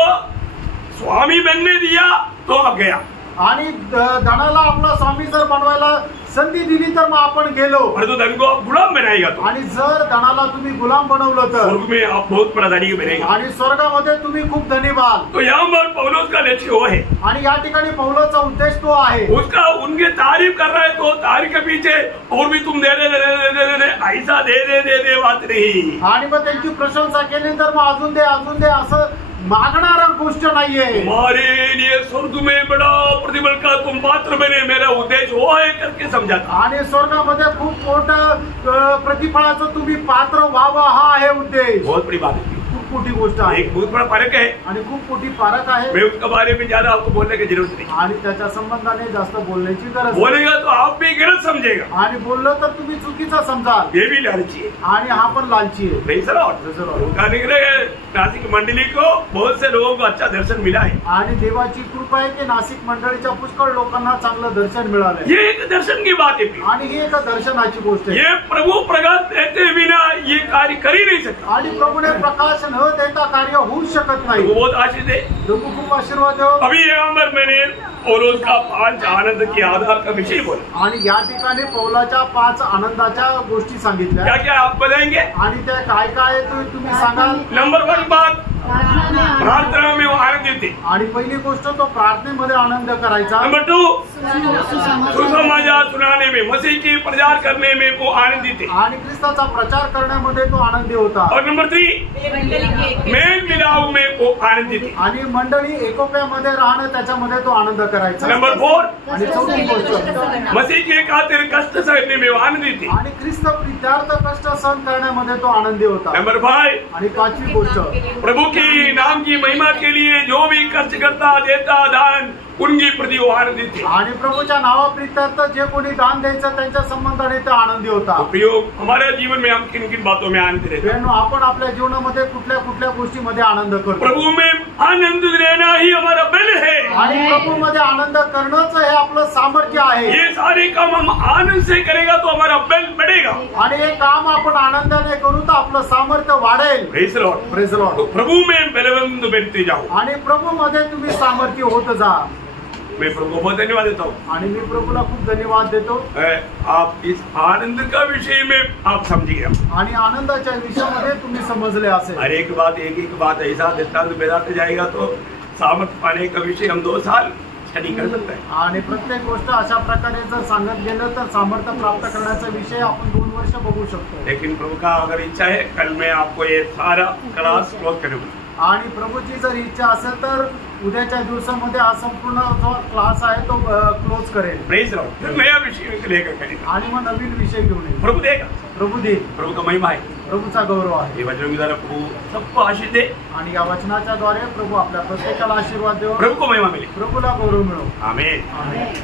स्वामी बनने दिया तो अब गया, आणि धनाला आपला स्वामी जर बनवायला संधी दिली तर मग आपण गेलो, परंतु धन को आप गुलाम बनाएगा तो आणि जर धनाला तुम्ही गुलाम बनवलं तर स्वर्ग में आप बहुत बड़ा धनी बनेगा। आणि स्वर्गामध्ये तुम्ही खूप धनी व्हाल। तो यहाँ पर पौलुस का लक्ष्य वो है, आणि या ठिकाणी पौलाचा उद्देश तो आहे, उसका उनके तारीफ कर रहा है तो तारीफ के पीछे और भी तुम दे दे ऐसा दे बात नहीं। आणि मग त्यांची प्रशंसा केली तर मग अजून दे असं मागणारा गोष्ट नाहीये। तुम्हारे लिए स्वर्ग में बड़ा प्रतिफल का तुम पात्र बने, मेरा उद्देश्य वो है करके समझाता। आणि स्वर्गामध्ये खूप मोठं प्रतिफळाचं तुम्ही पात्र व्हावं हा आहे उद्देश। बहुत बड़ी बात है, खूप मोठी गोष्ट आहे, एक बहुत बड़ा फर्क है, आणि खूप मोठी फरक आहे। मैं उसके बारे में ज्यादा आपको बोलने की जरूरत नहीं, आणि त्याच्या संबंधाने जास्त बोलण्याची गरज नाही। बोलेगा तो आप भी गलत समझेगा, आणि बोललं तर तुम्ही चुकीचं समजाल, ये भी लालची है। आणि हा पण लालची आहे। नहीं सर, उनका निकले नासिक मंडली को बहुत से लोगों को अच्छा दर्शन मिला है, आणि देवाची कृपा आहे की नाशिक मंडळीच्या पुष्कळ लोकांना चांगलं दर्शन मिळालंय। ये एक दर्शन की बात है, आणि ही एक दर्शनाची गोष्ट आहे। ये प्रभु प्रकाश देते बिना ये कार्य कर ही नहीं सकता। आणि प्रभूने प्रकाश न देता कार्य होऊ शकत नाही। वो बहुत आशीष है। प्रभु खूप आशीर्वाद देव। अभी यहाँ पर मैंने पौलुस का 5 आनंद के आधार का विषय बोला, आणि या ठिकाणी पौलाच्या 5 आनंदाच्या गोष्टी सांगितल्या। क्या क्या आप बताएंगे? आणि त्या काय काय ते तुम्ही सांगाल? नंबर 1 बात, प्रार्थना में वो आनंद देते। आणि पहिली गोष्ट तो प्रार्थनेमध्ये आनंद करायचा। नंबर 2, सुसमाचार सुनाने में, मसीह की प्रचार करने में वो आनंद देते। आणि ख्रिस्ताचा प्रचार करण्यामध्ये तो आनंदी होता। और नंबर 3, मेल मिलाप में वो आनंद देते। आणि मंडळी एकोप्यामध्ये राहणं त्याच्यामध्ये तो आनंद करायचा। नंबर 4, आणि चौथी गोष्ट मसीह के खातिर कष्ट सहने में वो आनंद देते। आणि ख्रिस्त प्रीत्यार्थ कष्ट सहन करण्यामध्ये तो आनंदी होता। नंबर 5, आणि पाचवी गोष्ट, प्रभु की नाम की महिमा के लिए जो भी खर्च करता देता दान उनके प्रति वो आनंदित थे। आणि प्रभूच्या नावाप्रित्यर्थ जे कोणी दान द्यायचं त्यांच्या संबंधाने ते आनंदी होता। तो प्रियो, हमारे जीवन में हम किन किन बातों में आनंद रहते हैं? बहनों, आपण आपल्या जीवनामध्ये कुठल्या कुठल्या गोष्टीमध्ये आनंद करतो? प्रभु में आनंद रहना ही हमारा बल है। आणि प्रभूमध्ये आनंद करणंच हे आपलं सामर्थ्य आहे। ये सारे काम हम आनंद से करेगा तो हमारा बल बढ़ेगा। आणि हे काम आपण आनंदाने करू तर आपलं सामर्थ्य वाढेल। Praise the Lord. Praise the Lord. तो प्रभु में बलवंत बनते जाओ। आणि प्रभूमध्ये तुम्ही सामर्थ्य होत जा। मैं प्रभु को बहुत धन्यवाद देता हूँ। आणि मी प्रभूला खूप धन्यवाद देतो। आप इस आनंद का विषय में आप समझिए आणि आनंदाच्या विषयामध्ये तुम्ही समजले असेल। हर एक बात ऐसा दृष्टांत बेदाते जाएगा तो सामर्थ्य पाने का विषय हम 2 साल स्टडी कर सकते हैं। आणि प्रत्येक गोष्ट अशा प्रकारे जर सांगत गेलं तर सामर्थ्य प्राप्त करण्याचा विषय आपण 2 वर्ष बघू शकतो। लेकिन प्रभु का अगर इच्छा है, कल मैं आपको ये सारा क्लास क्लोज करूंगा। आणि प्रभूची जर इच्छा असेल तर उद्याच्या दिवसामध्ये हा संपूर्ण जो क्लास आहे तो क्लोज करेल। Praise the Lord. फिर नया विषय लेकर करेगा आणि मग नवीन विषय घेऊन येईल। प्रभु देगा। प्रभू दे। प्रभु का महिमा है। प्रभूचा गौरव आहे। ये वचन के द्वारा प्रभु सबको आशीष दे। आणि या वचनाच्या द्वारे प्रभु आपल्या प्रत्येकाला आशीर्वाद देव। प्रभु को महिमा मिले। प्रभूला गौरव मिळो। आमीन। आमीन।